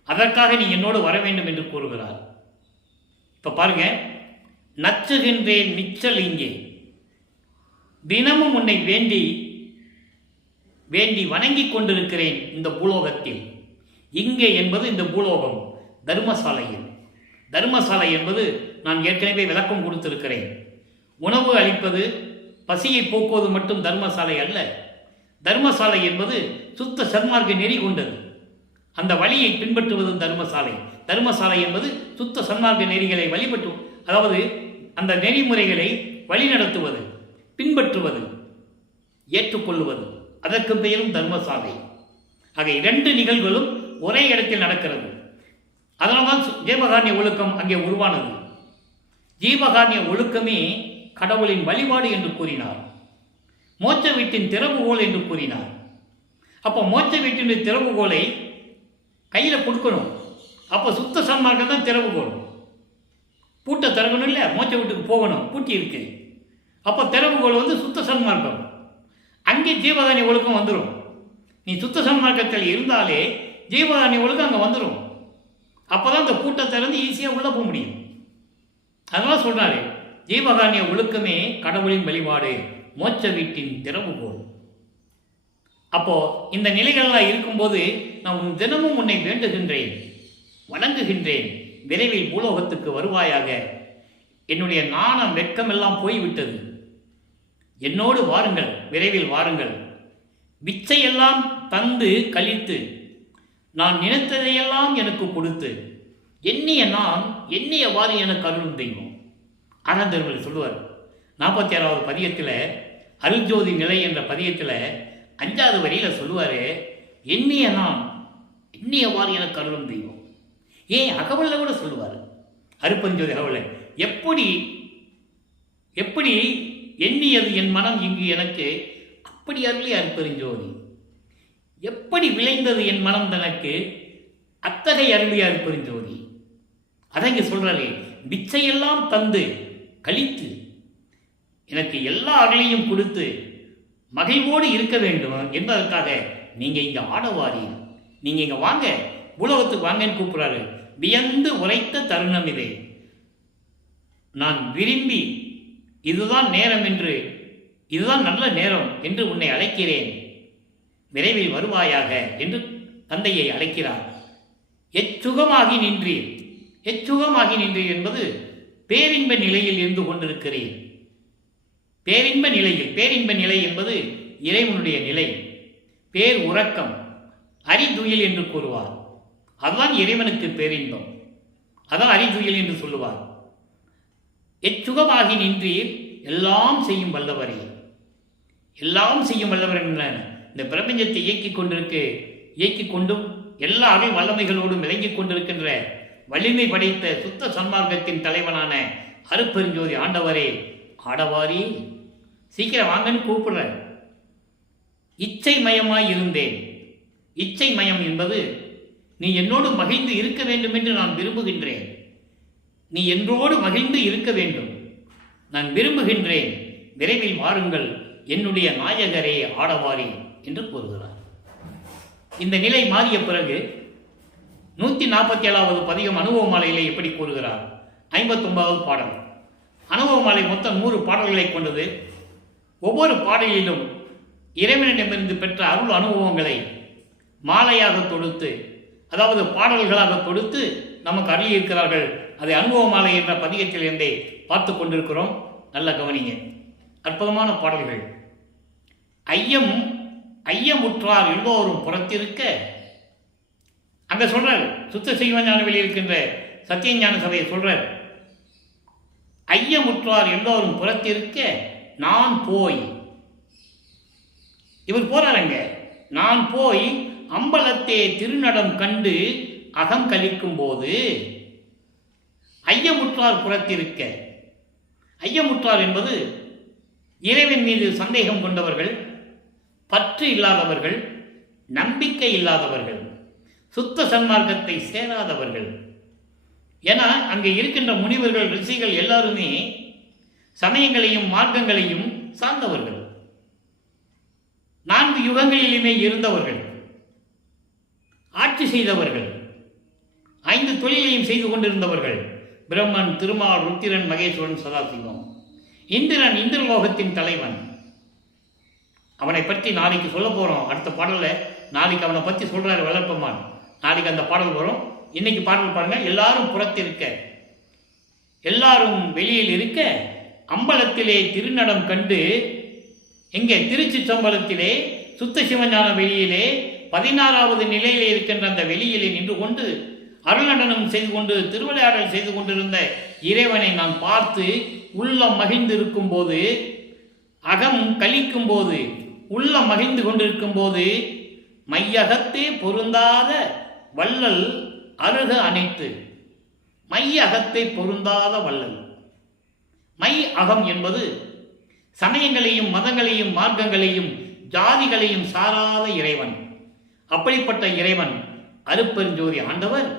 அதற்காக நீ என்னோடு வர வேண்டும் என்று கூறுகிறார். இப்போ பாருங்க, நச்சுகின்றேன் நிச்சல் இங்கே, தினமும் உன்னை வேண்டி வேண்டி வணங்கி கொண்டிருக்கிறேன் இந்த பூலோகத்தில். இங்கே என்பது இந்த பூலோகம், தர்மசாலையில். தர்மசாலை என்பது நான் ஏற்கனவே விளக்கம் கொடுத்திருக்கிறேன். உணவு அளிப்பது, பசியை போக்குவது மட்டும் தர்மசாலை அல்ல. தர்மசாலை என்பது சுத்த சன்மார்க்க நெறி கொண்டது, அந்த வழியை பின்பற்றுவது தர்மசாலை. தர்மசாலை என்பது சுத்த சன்மார்க்க நெறிகளை வழிபட்டு, அதாவது அந்த நெறிமுறைகளை வழிநடத்துவது, பின்பற்றுவது, ஏற்றுக்கொள்வது, அதற்கு பெயரும் தர்மசாலை. ஆக 2 நிகழ்வுகளும் ஒரே இடத்தில் நடக்கிறது. அதனால்தான் ஜீவகாருண்ய ஒழுக்கம் அங்கே உருவானது. ஜீவகாருண்ய ஒழுக்கமே கடவுளின் வழிபாடு என்று கூறினார், மோட்ச வீட்டின் திறவுகோல் என்று கூறினார். அப்போ மோட்ச வீட்டின் திறவுகோலை கையில் கொடுக்கணும். அப்போ சுத்த சன்மார்க்கம் தான் திறவுகோல். பூட்டை திறக்கணும், இல்லை மோட்ச வீட்டுக்கு போகணும், பூட்டி இருக்கு. அப்போ திறவுகோல் வந்து சுத்த சன்மார்க்கம். அங்கே ஜீவகாருண்ய ஒழுக்கம் வந்துடும். நீ சுத்த சன்மார்க்கத்தில் இருந்தாலே ஜீவகாருண்ய ஒழுக்கம் அங்கே வந்துடும். அப்போ தான் அந்த பூட்டை திறந்து ஈஸியாக உள்ளே போக முடியும். அதெல்லாம் சொல்கிறாரு, ஜீவகாருண்ய ஒழுக்கமே கடவுளின் வழிபாடு, மோட்ச வீட்டின் திறவுகோல். அப்போ இந்த நிலைகள்லாம் இருக்கும்போது நான் தினமும் உன்னை வேண்டுகின்றேன், வணங்குகின்றேன், விரைவில் பூலோகத்துக்கு வருவாயாக. என்னுடைய நாணம் வெட்கமெல்லாம் போய்விட்டது, என்னோடு வாருங்கள், விரைவில் வாருங்கள். விச்சையெல்லாம் தந்து கழித்து நான் நினைத்ததையெல்லாம் எனக்கு கொடுத்து எண்ணிய நான் எண்ணியவாறு எனக்கு அருளும் தெய்வம். ஆனந்தர்கள் சொல்லுவார் 46வது பதியத்தில், அருள்ஜோதி நிலை என்ற பதியத்தில் 5வது வரியில் சொல்லுவார், எண்ணிய நான் எண்ணியவாறு எனக்கு அருளும் தெய்வம். ஏன் அகவலில் கூட சொல்லுவார், அருப்பஞ்சோதி அகவலில், எப்படி எப்படி எண்ணியது என் மனம் இங்கு எனக்கு அப்படி அருளி அருப்பெருஞ்சோதி, எப்படி விளைந்தது என் மனம் தனக்கு அத்தகைய அருளிய அருப்பெருஞ்சோதி. அதான் இங்கே சொல்றாரு, பிச்சையெல்லாம் தந்து கழித்து எனக்கு எல்லா அருளையும் கொடுத்து மகிழ்வோடு இருக்க வேண்டும் என்பதற்காக நீங்க இங்க ஆடவாரி, நீங்க இங்க வாங்க, உலகத்துக்கு வாங்கன்னு கூப்பிடுறாரு. வியந்து உரைத்த தருணம் இது, நான் விரும்பி இதுதான் நேரம் என்று, இதுதான் நல்ல நேரம் என்று உன்னை அழைக்கிறேன், விரைவில் வருவாயாக என்று தந்தையை அழைக்கிறார். எச்சுகமாகி நின்றீர், எச்சுகமாகி நின்றீர் என்பது பேரின்ப நிலையில் இருந்து கொண்டிருக்கிறேன். பேரின்ப நிலையில், பேரின்ப நிலை என்பது இறைவனுடைய நிலை. பேர் உறக்கம், அரிதுயில் என்று கூறுவார். அதுதான் இறைவனுக்கு பேரின்பம், அதான் அரிதுயில் என்று சொல்லுவார். எச்சுகமாகி நின்றீர், எல்லாம் செய்யும் வல்லவரே. எல்லாம் செய்யும் வல்லவர் என்ன, இந்த பிரபஞ்சத்தை இயக்கிக் கொண்டும் எல்லா அவை வல்லமைகளோடும் விளங்கிக் கொண்டிருக்கின்ற வலிமை படைத்த சுத்த சன்மார்க்கத்தின் தலைவனான அருப்பெருஞ்சோதி ஆண்டவரே, ஆடவாரி சீக்கிரம் வாங்கன்னு கூப்பிடுற. இச்சை மயமாய் இருந்தேன். இச்சை மயம் என்பது நீ என்னோடு மகிழ்ந்து இருக்க வேண்டும் என்று நான் விரும்புகின்றேன், நீ என்னோடு மகிழ்ந்து இருக்க வேண்டும், நான் விரும்புகின்றேன், விரைவில் வாருங்கள் என்னுடைய நாயகரே ஆடவாரி என்று கூறுகிறார். இந்த நிலை மாறிய பிறகு 147வது பதிகம் அனுபவ மாலையிலே எப்படி கூறுகிறார்? 59வது பாடல். அனுபவ மாலை மொத்தம் 100 பாடல்களை கொண்டது. ஒவ்வொரு பாடலிலும் இறைவனிடமிருந்து பெற்ற அருள் அனுபவங்களை மாலையாக தொடுத்து, அதாவது பாடல்களாக தொடுத்து நமக்கு அருளி இருக்கிறார்கள். அதை அனுபவ மாலை என்ற பதிகத்தில் இருந்தே பார்த்து கொண்டிருக்கிறோம். நல்ல கவனிங்க, அற்புதமான பாடல்கள். ஐயமுற்றார் எல்லோரும் புறத்திருக்க, அங்க சொல்றார், சுத்த சிவஞான வெளியில் இருக்கின்ற சத்தியஞான சபையை சொல்றார், ஐயமுற்றார் எல்லோரும் புறத்திருக்க நான் போய், இவர் போறாருங்க, நான் போய் அம்பலத்தே திருநடம் கண்டு அகம் கழிக்கும் போது, ஐயமுற்றார் புறத்திருக்க. ஐயமுற்றார் என்பது இறைவன் மீது சந்தேகம் கொண்டவர்கள், பற்று இல்லாதவர்கள், நம்பிக்கை இல்லாதவர்கள், சுத்த சன்மார்க்கத்தை சேராதவர்கள். ஏன்னா அங்கே இருக்கின்ற முனிவர்கள், ரிஷிகள் எல்லாருமே சமயங்களையும் மார்க்கங்களையும் சார்ந்தவர்கள், 4 யுகங்களிலுமே இருந்தவர்கள், ஆட்சி செய்தவர்கள், 5 தொழிலையும் செய்து கொண்டிருந்தவர்கள். பிரம்மன், திருமால், ருத்திரன், மகேஸ்வரன், சதாசிவம். இந்திரன் இந்திரலோகத்தின் தலைவன். அவனை பற்றி நாளைக்கு சொல்ல போறோம். அடுத்த பாடல நாளைக்கு அவனை பற்றி சொல்றாரு வளர்ப்பமான். நாளைக்கு அந்த பாடல் வரும். இன்னைக்கு பாடல் பாருங்க. எல்லாரும் புறத்திருக்க, எல்லாரும் வெளியில் இருக்க, அம்பலத்திலே திருநடம் கண்டு, எங்கே? திருச்சி சம்பலத்திலே சுத்த சிவஞான வெளியிலே 16வது நிலையிலே இருக்கின்ற அந்த வெளியிலே நின்று கொண்டு அருள்நடனம் செய்து கொண்டு திருவிளையாடல் செய்து கொண்டிருந்த இறைவனை நான் பார்த்து உள்ளம் மகிழ்ந்து இருக்கும் போது, அகம் கழிக்கும் போது, உள்ளம் மகிழ்ந்து கொண்டிருக்கும் போது, மையகத்தே பொருந்தாத வள்ளல் அருக அனைத்து. மையகத்தை பொருந்தாத வள்ளல். மை அகம் என்பது சமயங்களையும் மதங்களையும் மார்க்கங்களையும் ஜாதிகளையும் சாராத இறைவன். அப்படிப்பட்ட இறைவன் அருப்பெருஞ்சோதி ஆண்டவர்.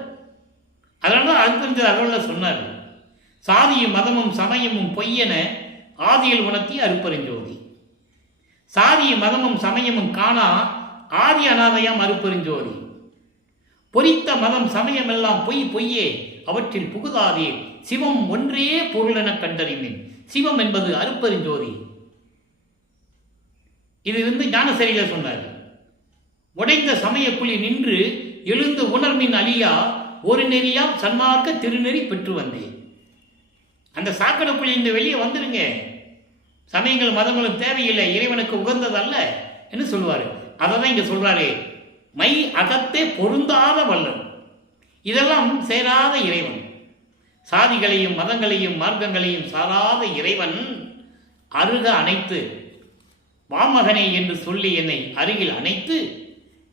அதனால்தான் அருப்பெருஞ்சோதி அருள்ல சொன்னார், சாதியும் மதமும் சமயமும் பொய்யென ஆதியில் உணர்த்தி அருப்பெருஞ்சோதி. சாதியும் மதமும் சமயமும் காணா ஆதி அநாதையாம் அருப்பெருஞ்சோதி. பொறித்த மதம் சமயம் எல்லாம் பொய் பொய்யே, அவற்றில் புகுதாதே, சிவம் ஒன்றே பொருள் என கண்டறிந்தேன். சிவம் என்பது அருப்பெருஞ்சோதி. இது ஞானசரியில சொன்னார். உடைந்த சமயக்குழி நின்று எழுந்து உணர்மின் அழியா ஒரு நெறியாம் சன்மார்க்க திருநெறி பெற்று வந்தேன். அந்த சாக்கடைக்குழி இந்த வெளியே வந்துருங்க. சமயங்கள் மதங்களும் தேவையில்லை, இறைவனுக்கு உகந்ததல்ல என்று சொல்லுவார். அதை தான் இங்கே சொல்றாரு, மை அகத்தே பொருந்தாத வல்லன். இதெல்லாம் சேராத இறைவன், சாதிகளையும் மதங்களையும் மார்க்கங்களையும் சாராத இறைவன் அருக அணைத்து வாமகனே என்று சொல்லி என்னை அருகில் அணைத்து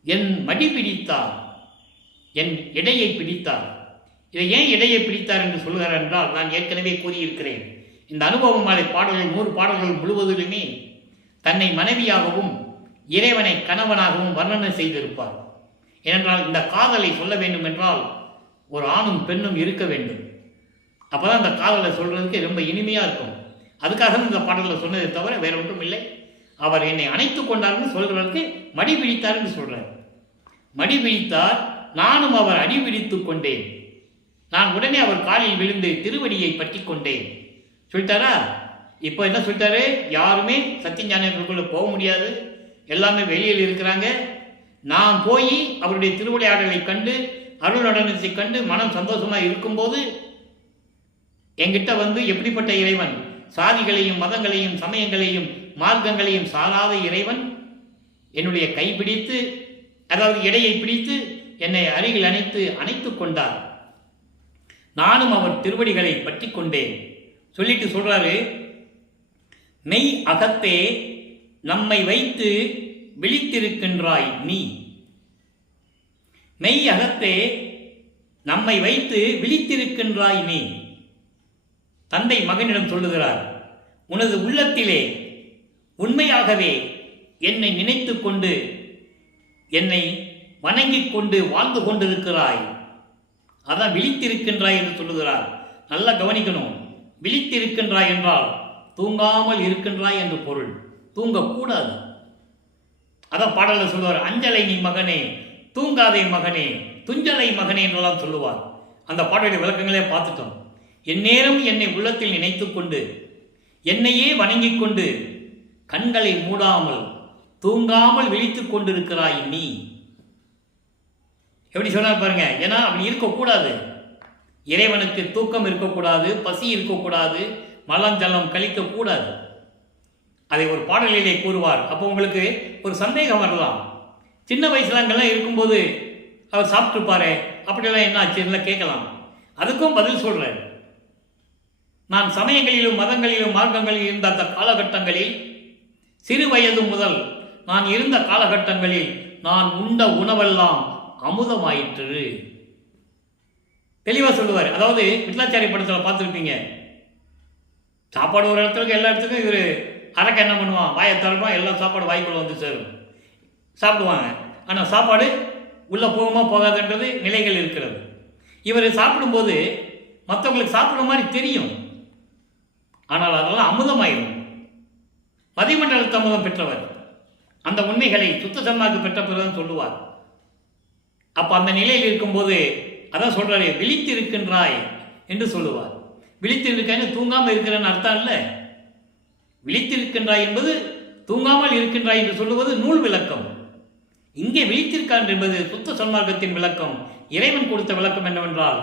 என் மடி பிடித்தார், என் இடையை பிடித்தார். இதை ஏன் இடையை பிடித்தார் என்று சொல்கிறார் என்றால், நான் ஏற்கனவே கூறியிருக்கிறேன், இந்த அனுபவமாலை பாடல்கள் 100 பாடல்கள் முழுவதிலுமே தன்னை மனைவியாகவும் இறைவனை கணவனாகவும் வர்ணனை செய்திருப்பார். ஏனென்றால் இந்த காதலை சொல்ல வேண்டும் என்றால் ஒரு ஆணும் பெண்ணும் இருக்க வேண்டும். அப்போதான் அந்த காதலை சொல்றதுக்கு ரொம்ப இனிமையாக இருக்கும். அதுக்காக இந்த பாடலில் சொன்னதை தவிர வேற ஒன்றும் இல்லை. அவர் என்னை அணைத்து கொண்டார்னு சொல்றதுக்கு மடி பிடித்தார்னு சொல்றார். மடி பிடித்தார், நானும் அவர் அடி பிடித்து கொண்டேன். நான் உடனே அவர் காலில் விழுந்து திருவடியை பற்றி கொண்டேன் சொல்லிட்டாரா. இப்போ என்ன சொல்லிட்டாரு, யாருமே சத்தியஞானிகளுக்குள்ள போக முடியாது, எல்லாமே வெளியில் இருக்கிறாங்க. நான் போய் அவருடைய திருவிளையாடலை கண்டு அருள் நடனத்தை கண்டு மனம் சந்தோஷமா இருக்கும்போது என்கிட்ட வந்து எப்படிப்பட்ட இறைவன், சாதிகளையும் மதங்களையும் சமயங்களையும் மார்க்கங்களையும் சாராத இறைவன் என்னுடைய கைப்பிடித்து, அதாவது இடையை பிடித்து என்னை அருகில் அணைத்து கொண்டார். நானும் அவர் திருவடிகளை பற்றி கொண்டேன் சொல்லிட்டு சொல்றாரு, மெய் அகத்தே நம்மை வைத்து விழித்திருக்கின்றாய் நீ. மெய் அகத்தே நம்மை வைத்து விழித்திருக்கின்றாய் நீ. தந்தை மகனிடம் சொல்லுகிறார், உனது உள்ளத்திலே உண்மையாகவே என்னை நினைத்து கொண்டு என்னை வணங்கிக் கொண்டு வாழ்ந்து கொண்டிருக்கிறாய். அதான் விழித்திருக்கின்றாய் என்று சொல்லுகிறார். நல்லா கவனிக்கணும். விழித்திருக்கின்றாய் என்றால் தூங்காமல் இருக்கின்றாய் என்று பொருள், தூங்கக்கூடாது. அதான் பாடலில் சொல்லுவார், அஞ்சலை நீ மகனே, தூங்காதே மகனே, துஞ்சலை மகனே என்றெல்லாம் சொல்லுவார். அந்த பாடலுடைய விளக்கங்களே பார்த்துட்டோம். எந்நேரம் என்னை உள்ளத்தில் நினைத்து கொண்டு என்னையே வணங்கிக் கொண்டு கண்களை மூடாமல் தூங்காமல் விழித்துக் கொண்டிருக்கிறாய் நீ. எப்படி சொன்னார் பாருங்க. ஏன்னா அப்படி இருக்கக்கூடாது. இறைவனுக்கு தூக்கம் இருக்கக்கூடாது, பசி இருக்கக்கூடாது, மலம் ஜலம் கழிக்கக்கூடாது. அதை ஒரு பாடலிலே கூறுவார். அப்போ உங்களுக்கு ஒரு சந்தேகம் வரலாம், சின்ன வயசுல அங்கெல்லாம் இருக்கும்போது அவர் சாப்பிட்டுருப்பாரு, அப்படியெல்லாம் என்ன ஆச்சு கேட்கலாம். அதுக்கும் பதில் சொல்றேன். நான் சமயங்களிலும் மதங்களிலும் மார்க்கங்களில் இருந்த அந்த காலகட்டங்களில், சிறு வயது முதல் நான் இருந்த காலகட்டங்களில் நான் உண்ட உணவெல்லாம் அமுதமாயிற்று. தெளிவாக சொல்லுவார். அதாவது விட்லாச்சாரி படத்தில் பார்த்துருப்பீங்க, சாப்பாடு ஒரு இடத்துக்கு எல்லா இடத்துக்கும் இவர் அரக்க என்ன பண்ணுவான், வாயை திறப்பான், எல்லா சாப்பாடு வாய்க்குள்ள வந்து சேரும், சாப்பிடுவாங்க. ஆனால் சாப்பாடு உள்ளே போகுமா போகாதுன்றது நிலைகள் இருக்கிறது. இவர் சாப்பிடும்போது மற்றவங்களுக்கு சாப்பிட்ற மாதிரி தெரியும், ஆனால் அதெல்லாம் அமுதமாயிரும். மதிமண்டலத்து அமுதம் பெற்றவர், அந்த உண்மைகளை சுத்த சன்மார்க்கு பெற்ற பிறகு சொல்லுவார். அப்போ அந்த நிலையில் இருக்கும்போது அதான் சொல்றாரு, விழித்து இருக்கின்றாய் என்று சொல்லுவார். விழித்து இருக்கான்னு தூங்காமல் இருக்கிறன்னு அர்த்தம் இல்லை. விழித்திருக்கின்றாய் என்பது தூங்காமல் இருக்கின்றாய் என்று சொல்லுவது நூல் விளக்கம். இங்கே விழித்திருக்கான் என்பது சுத்த சன்மார்க்கத்தின் விளக்கம். இறைவன் கொடுத்த விளக்கம் என்னவென்றால்,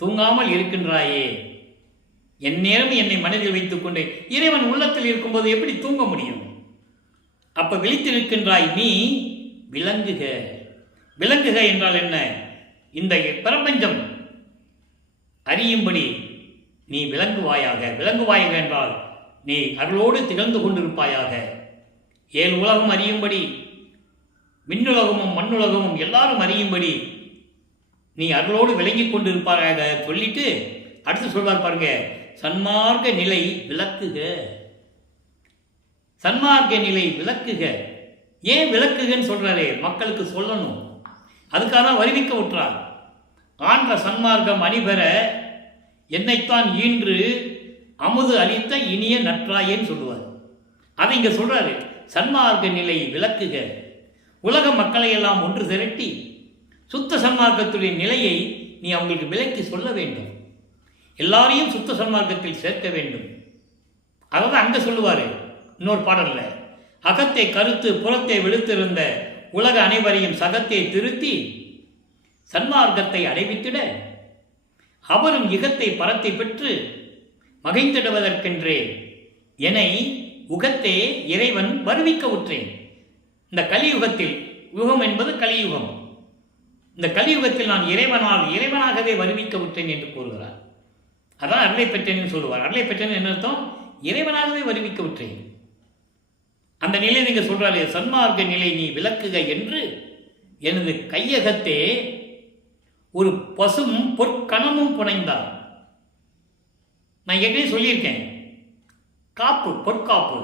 தூங்காமல் இருக்கின்றாயே, என் நேரம் என்னை மனதில் வைத்துக் கொண்டு இறைவன் உள்ளத்தில் இருக்கும்போது எப்படி தூங்க முடியும்? அப்ப விழித்திருக்கின்றாய் நீ, விளங்குக. விளங்குக என்றால் என்ன? இந்த பிரபஞ்சம் அறியும்படி நீ விளங்குவாயாக. விளங்குவாயாக என்றால் நீ அருளோடு திகழ்ந்து கொண்டிருப்பாயாக. 7 உலகம் அறியும்படி, விண்ணுலகமும் மண்ணுலகமும் எல்லாரும் அறியும்படி நீ அருளோடு விளங்கிக் கொண்டிருப்பாயாக சொல்லிட்டு அடுத்து சொல்வார் பாருங்க, சன்மார்க்க நிலை விளக்குக. சன்மார்க்க நிலை விளக்குக. ஏன் விளக்குகன்னு சொல்றாரே? மக்களுக்கு சொல்லணும். அதுக்காக தான் வருவிக்க விட்டுறார். ஆன்ற சன்மார்க்கம் அணிபெற என்னைத்தான் ஈன்று அமுது அளித்த இனிய நற்றாயேன்னு சொல்லுவார். அதை இங்க சொல்றாரு, சன்மார்க்க நிலை விளக்குக. உலக மக்களை எல்லாம் ஒன்று திரட்டி சுத்த சன்மார்க்கத்துடைய நிலையை நீ அவங்களுக்கு விளக்கி சொல்ல வேண்டும். எல்லாரையும் சுத்த சன்மார்க்கத்தில் சேர்க்க வேண்டும். அதாவது அங்க சொல்லுவாரு இன்னொரு பாடல்ல, அகத்தை கருத்து புறத்தை வெளுத்திருந்த உலக அனைவரையும் சகத்தை திருத்தி சன்மார்க்கத்தை அடைவித்திட அவரும் இகத்தை பரத்தை பெற்று மகிழ்ந்திடுவதற்கென்றே என்னை உகத்தே இறைவன் வருவிக்க உற்றேன். இந்த கலியுகத்தில், யுகம் என்பது கலியுகம், இந்த கலியுகத்தில் நான் இறைவனாகவே வருவிக்க விட்டேன் என்று கூறுகிறார். அதான் அருளை பெற்றேன் சொல்லுவார். அருளை பெற்றேன் என்ன அர்த்தம்? இறைவனாகவே வருவிக்க விட்டேன். அந்த நிலை நீங்க சொல்றாரு, சன்மார்க்க நிலை நீ விளக்குக என்று எனது கையகத்தே ஒரு பசும் பொற்கணமும் புனைந்தார். நான் ஏற்கனவே சொல்லியிருக்கேன், காப்பு, பொற்காப்பு,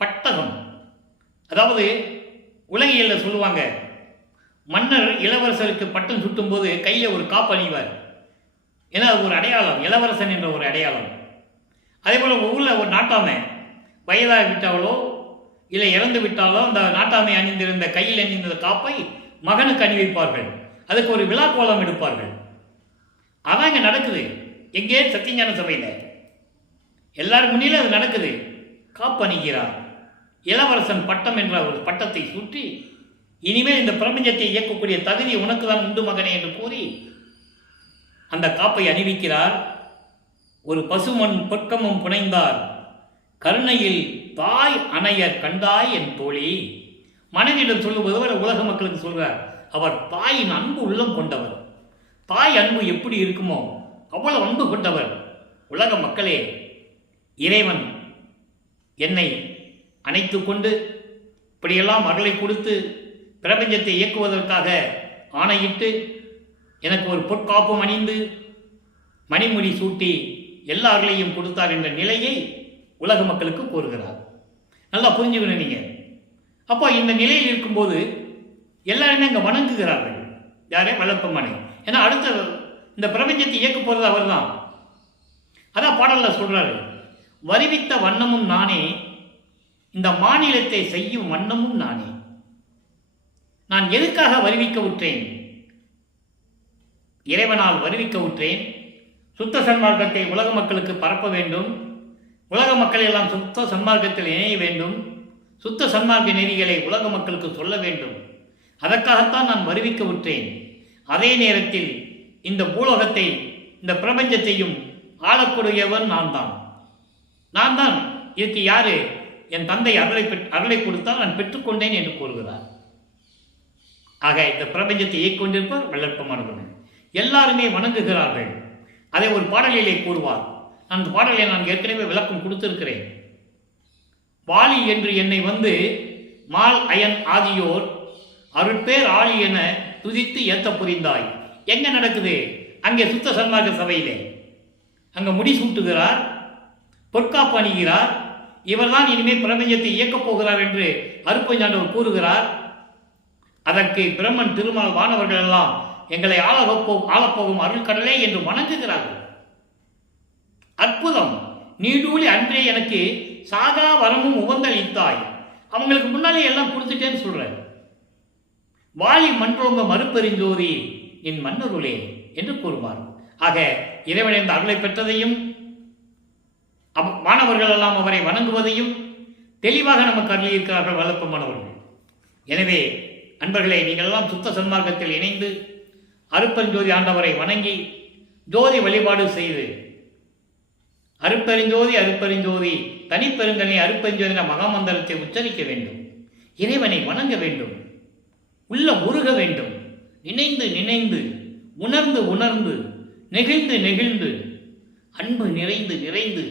பட்டகம். அதாவது உலகியல்ல சொல்லுவாங்க, மன்னர் இளவரசருக்கு பட்டம் சுட்டும் போது கையில் ஒரு காப்பு அணிவார். ஏன்னா அது ஒரு அடையாளம், இளவரசன் என்ற ஒரு அடையாளம். அதே போல் ஊரில் ஒரு நாட்டாமை வயதாக விட்டாலோ இல்லை இறந்து விட்டாலோ அந்த நாட்டாமை அணிந்திருந்த கையில் அணிந்த காப்பை மகனுக்கு அணிவிப்பார்கள். அதுக்கு ஒரு விழா கோலம் எடுப்பார்கள். அதான் இங்கே நடக்குது. எங்கே? சத்தியஞான சபையில் எல்லாரும் முன்னிலும் அது நடக்குது. காப்பு அணிகிறார். இளவரசன் பட்டம் என்ற ஒரு பட்டத்தை சுற்றி, இனிமேல் இந்த பிரபஞ்சத்தை இயக்கக்கூடிய தகுதி உனக்கு தான் உண்டு மகனே என்று கூறி அந்த காப்பை அணிவிக்கிறார். ஒரு பசுமண் பொற்கமும் புனைந்தார். கருணையில் தாய் அணையர் கண்டாய் என் தோழி. மனைவியிடம் சொல்லும்போது உலக மக்களுக்கு சொல்றார், அவர் தாயின் அன்பு உள்ளம் கொண்டவர். தாய் அன்பு எப்படி இருக்குமோ அவ்வளவு அன்பு கொண்டவர். உலக மக்களே, இறைவன் என்னை அணைத்து கொண்டு இப்படியெல்லாம் அருளை கொடுத்து பிரபஞ்சத்தை இயக்குவதற்காக ஆணையிட்டு எனக்கு ஒரு பொற்காப்பும் அணிந்து மணிமுடி சூட்டி எல்லா அருளையும் கொடுத்தார் என்ற நிலையை உலக மக்களுக்கு கூறுகிறார். நல்லா புரிஞ்சுக்கணும் நீங்க. அப்போ இந்த நிலையில் இருக்கும்போது எல்லாருமே அங்கே வணங்குகிறார்கள். யாரே? வளர்ப்பமனை. ஏன்னா அடுத்த இந்த பிரபஞ்சத்தை இயக்க போகிறது அவர் தான். அதான் பாடல்ல சொல்றாரு, வருவித்த வண்ணமும் நானே, இந்த மாநிலத்தை செய்யும் வண்ணமும் நானே. நான் எதுக்காக வருவிக்க விட்டேன்? இறைவனால் வருவிக்க விட்டேன். சுத்த சன்மார்க்கத்தை உலக மக்களுக்கு பரப்ப வேண்டும். உலக மக்கள் எல்லாம் சுத்த சன்மார்க்கத்தில் இணைய வேண்டும். சுத்த சன்மார்க்க நெறிகளை உலக மக்களுக்கு சொல்ல வேண்டும். அதற்காகத்தான் நான் வருவிக்க விட்டேன். அதே நேரத்தில் இந்த பூலோகத்தை, இந்த பிரபஞ்சத்தையும் ஆளக்கூடியவன் நான் தான். நான் தான். இதுக்கு யாரு? என் தந்தை அருளை கொடுத்தால் நான் பெற்றுக்கொண்டேன் என்று கூறுகிறார். ஆக இந்த பிரபஞ்சத்தை இயக்கொண்டிருப்பார் வல்லற்பமானவர்கள். எல்லாருமே வணங்குகிறார்கள். அதை ஒரு பாடலிலே கூறுவார். அந்த பாடலை நான் ஏற்கனவே விளக்கம் கொடுத்திருக்கிறேன். வாலி என்று என்னை வந்து மால் அயன் ஆதியோர் அருட்பேர் ஆளி என துதித்து ஏத்த புரிந்தாய். எங்க நடக்குது? அங்கே சுத்த சன்மார்க்க சபையிலே. அங்க முடி சூட்டுகிறார், பொற்காப்பு அணிகிறார். இவர்தான் இனிமேல் பிரபஞ்சத்தை இயக்கப் போகிறார் என்று அருட்பஞ்சாண்டவர் கூறுகிறார். அதற்கு பிரம்மன், திருமால், வானவர்கள் எல்லாம் எங்களை ஆளப்போகும் அருள்கடலே என்று வணங்குகிறார்கள். அற்புதம்! நீடூழி அன்றே எனக்கு சாகா வரமும் உவந்தளித்தாய். அவங்களுக்கு முன்னாலே எல்லாம் கொடுத்துட்டேன்னு சொல்ற. வாலி மன்றோங்க மறுப்பெறிஞ்சோதி என் மன்னருளே என்று கூறுவார். ஆக இறைவன் இந்த அருளை பெற்றதையும் மாணவர்கள் எல்லாம் அவரை வணங்குவதையும் தெளிவாக நமக்கு அருளியிருக்கிறார்கள் வல்லப்பமானவர்கள். எனவே அன்பர்களே, நீங்கள் எல்லாம் சுத்த சன்மார்க்கத்தில் இணைந்து அருட்பெருஞ்சோதி ஆண்டவரை வணங்கி ஜோதி வழிபாடு செய்து அருட்பெருஞ்சோதி அருட்பெருஞ்சோதி தனிப்பெருங்கனை அருட்பெருஞ்சோதி என்ற மகாமந்திரத்தை உச்சரிக்க வேண்டும். இறைவனை வணங்க வேண்டும். உள்ள முருக வேண்டும். நினைந்து நினைந்து, உணர்ந்து உணர்ந்து, நெகிழ்ந்து நெகிழ்ந்து, அன்பு நிறைந்து நிறைந்து,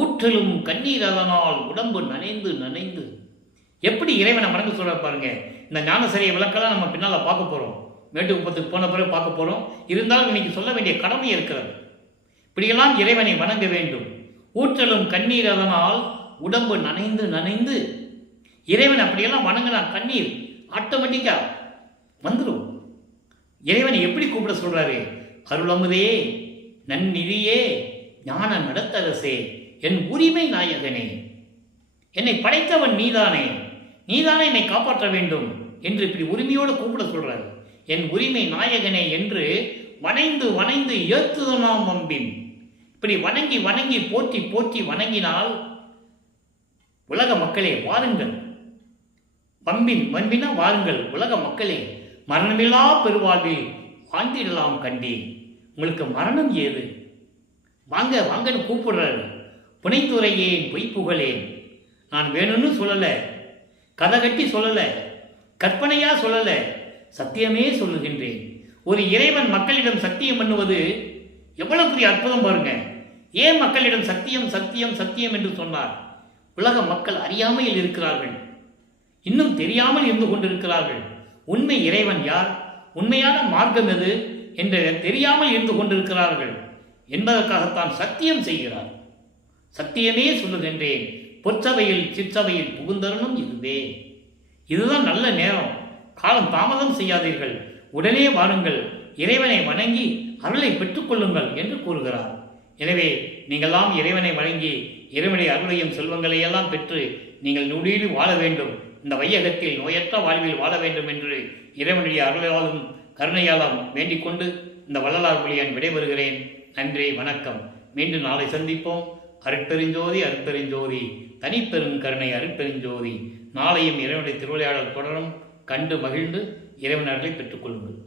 ஊற்றலும் கண்ணீர் அதனால் உடம்பு நனைந்து நனைந்து. எப்படி இறைவனை வணங்க சொல்ல பாருங்க. இந்த ஞானசரிய விளக்கெல்லாம் நம்ம பின்னால் பார்க்க போகிறோம். மேட்டுக்குப்பத்துக்கு போன பிறகு பார்க்க போகிறோம். இருந்தாலும் இன்னைக்கு சொல்ல வேண்டிய கடமை இருக்கிறது. இப்படியெல்லாம் இறைவனை வணங்க வேண்டும். ஊற்றலும் கண்ணீர் அதனால் உடம்பு நனைந்து நனைந்து. இறைவன் அப்படியெல்லாம் வணங்கினா கண்ணீர் ஆட்டோமேட்டிக்கா வந்துடும். இறைவனை எப்படி கூப்பிட சொல்றாரு? அருளமுதே, நன்னிதியே, ஞான நடத்தரசே, என் உரிமை நாயகனே, என்னை படைத்தவன் நீதானே, நீதானே என்னை காப்பாற்ற வேண்டும் என்று இப்படி உரிமையோடு கூப்பிட சொல்றாரு. என் உரிமை நாயகனே என்று வணைந்து வணைந்து ஏத்துதனாம் வம்பின். இப்படி வணங்கி வணங்கி போற்றி போற்றி வணங்கினால், உலக மக்களே வாருங்கள், வம்பினா வாருங்கள் உலக மக்களே, மரணமில்லா பெருவாழ்வில் வாழ்ந்திடலாம் கண்டேன். உங்களுக்கு மரணம் ஏது? வாங்க வாங்கன்னு கூப்பிடுறாரு. புனைத்துறையேன் பொய் புகழேன். நான் வேணும்னு சொல்லலை, கதை கட்டி சொல்லலை, கற்பனையா சொல்லலை, சத்தியமே சொல்லுகின்றேன். ஒரு இறைவன் மக்களிடம் சத்தியம் பண்ணுவது எவ்வளவு பெரிய அற்புதம் பாருங்க. ஏன் மக்களிடம் சத்தியம் சத்தியம் சத்தியம் என்று சொன்னார்? உலக மக்கள் அறியாமையில் இருக்கிறார்கள், இன்னும் தெரியாமல் இருந்து கொண்டிருக்கிறார்கள். உண்மை இறைவன் யார், உண்மையான மார்க்கம் எது என்று தெரியாமல் இருந்து கொண்டிருக்கிறார்கள் என்பதற்காகத்தான் சத்தியம் செய்கிறார். சத்தியமே சொல்லுகின்றேன், பொற்சபையில் சிற்சபையில் புகுந்தரணும் இதுவே. இதுதான் நல்ல நேரம். காலம் தாமதம் செய்யாதீர்கள், உடனே வாருங்கள், இறைவனை வணங்கி அருளை பெற்றுக்கொள்ளுங்கள் என்று கூறுகிறார். எனவே நீங்கள்லாம் இறைவனை வணங்கி இறைவனுடைய அருளையும் செல்வங்களை எல்லாம் பெற்று நீங்கள் நொடியில் வாழ வேண்டும், இந்த வையகத்தில் நோயற்ற வாழ்வில் வாழ வேண்டும் என்று இறைவனுடைய அருளாலும் கருணையாலும் வேண்டிக் கொண்டு இந்த வள்ளலார் மொழியான் விடைபெறுகிறேன். நன்றி, வணக்கம். மீண்டும் நாளை சந்திப்போம். அருட்பெருஞ்சோதி அருட்பெருஞ்சோதி தனிப்பெரும் கருணை அருட்பெருஞ்சோதி. நாளையும் இறைவனுடைய திருவிளையாடல் தொடரும். கண்டு மகிழ்ந்து இறைவன் அருளை பெற்றுக்கொள்ளுங்கள்.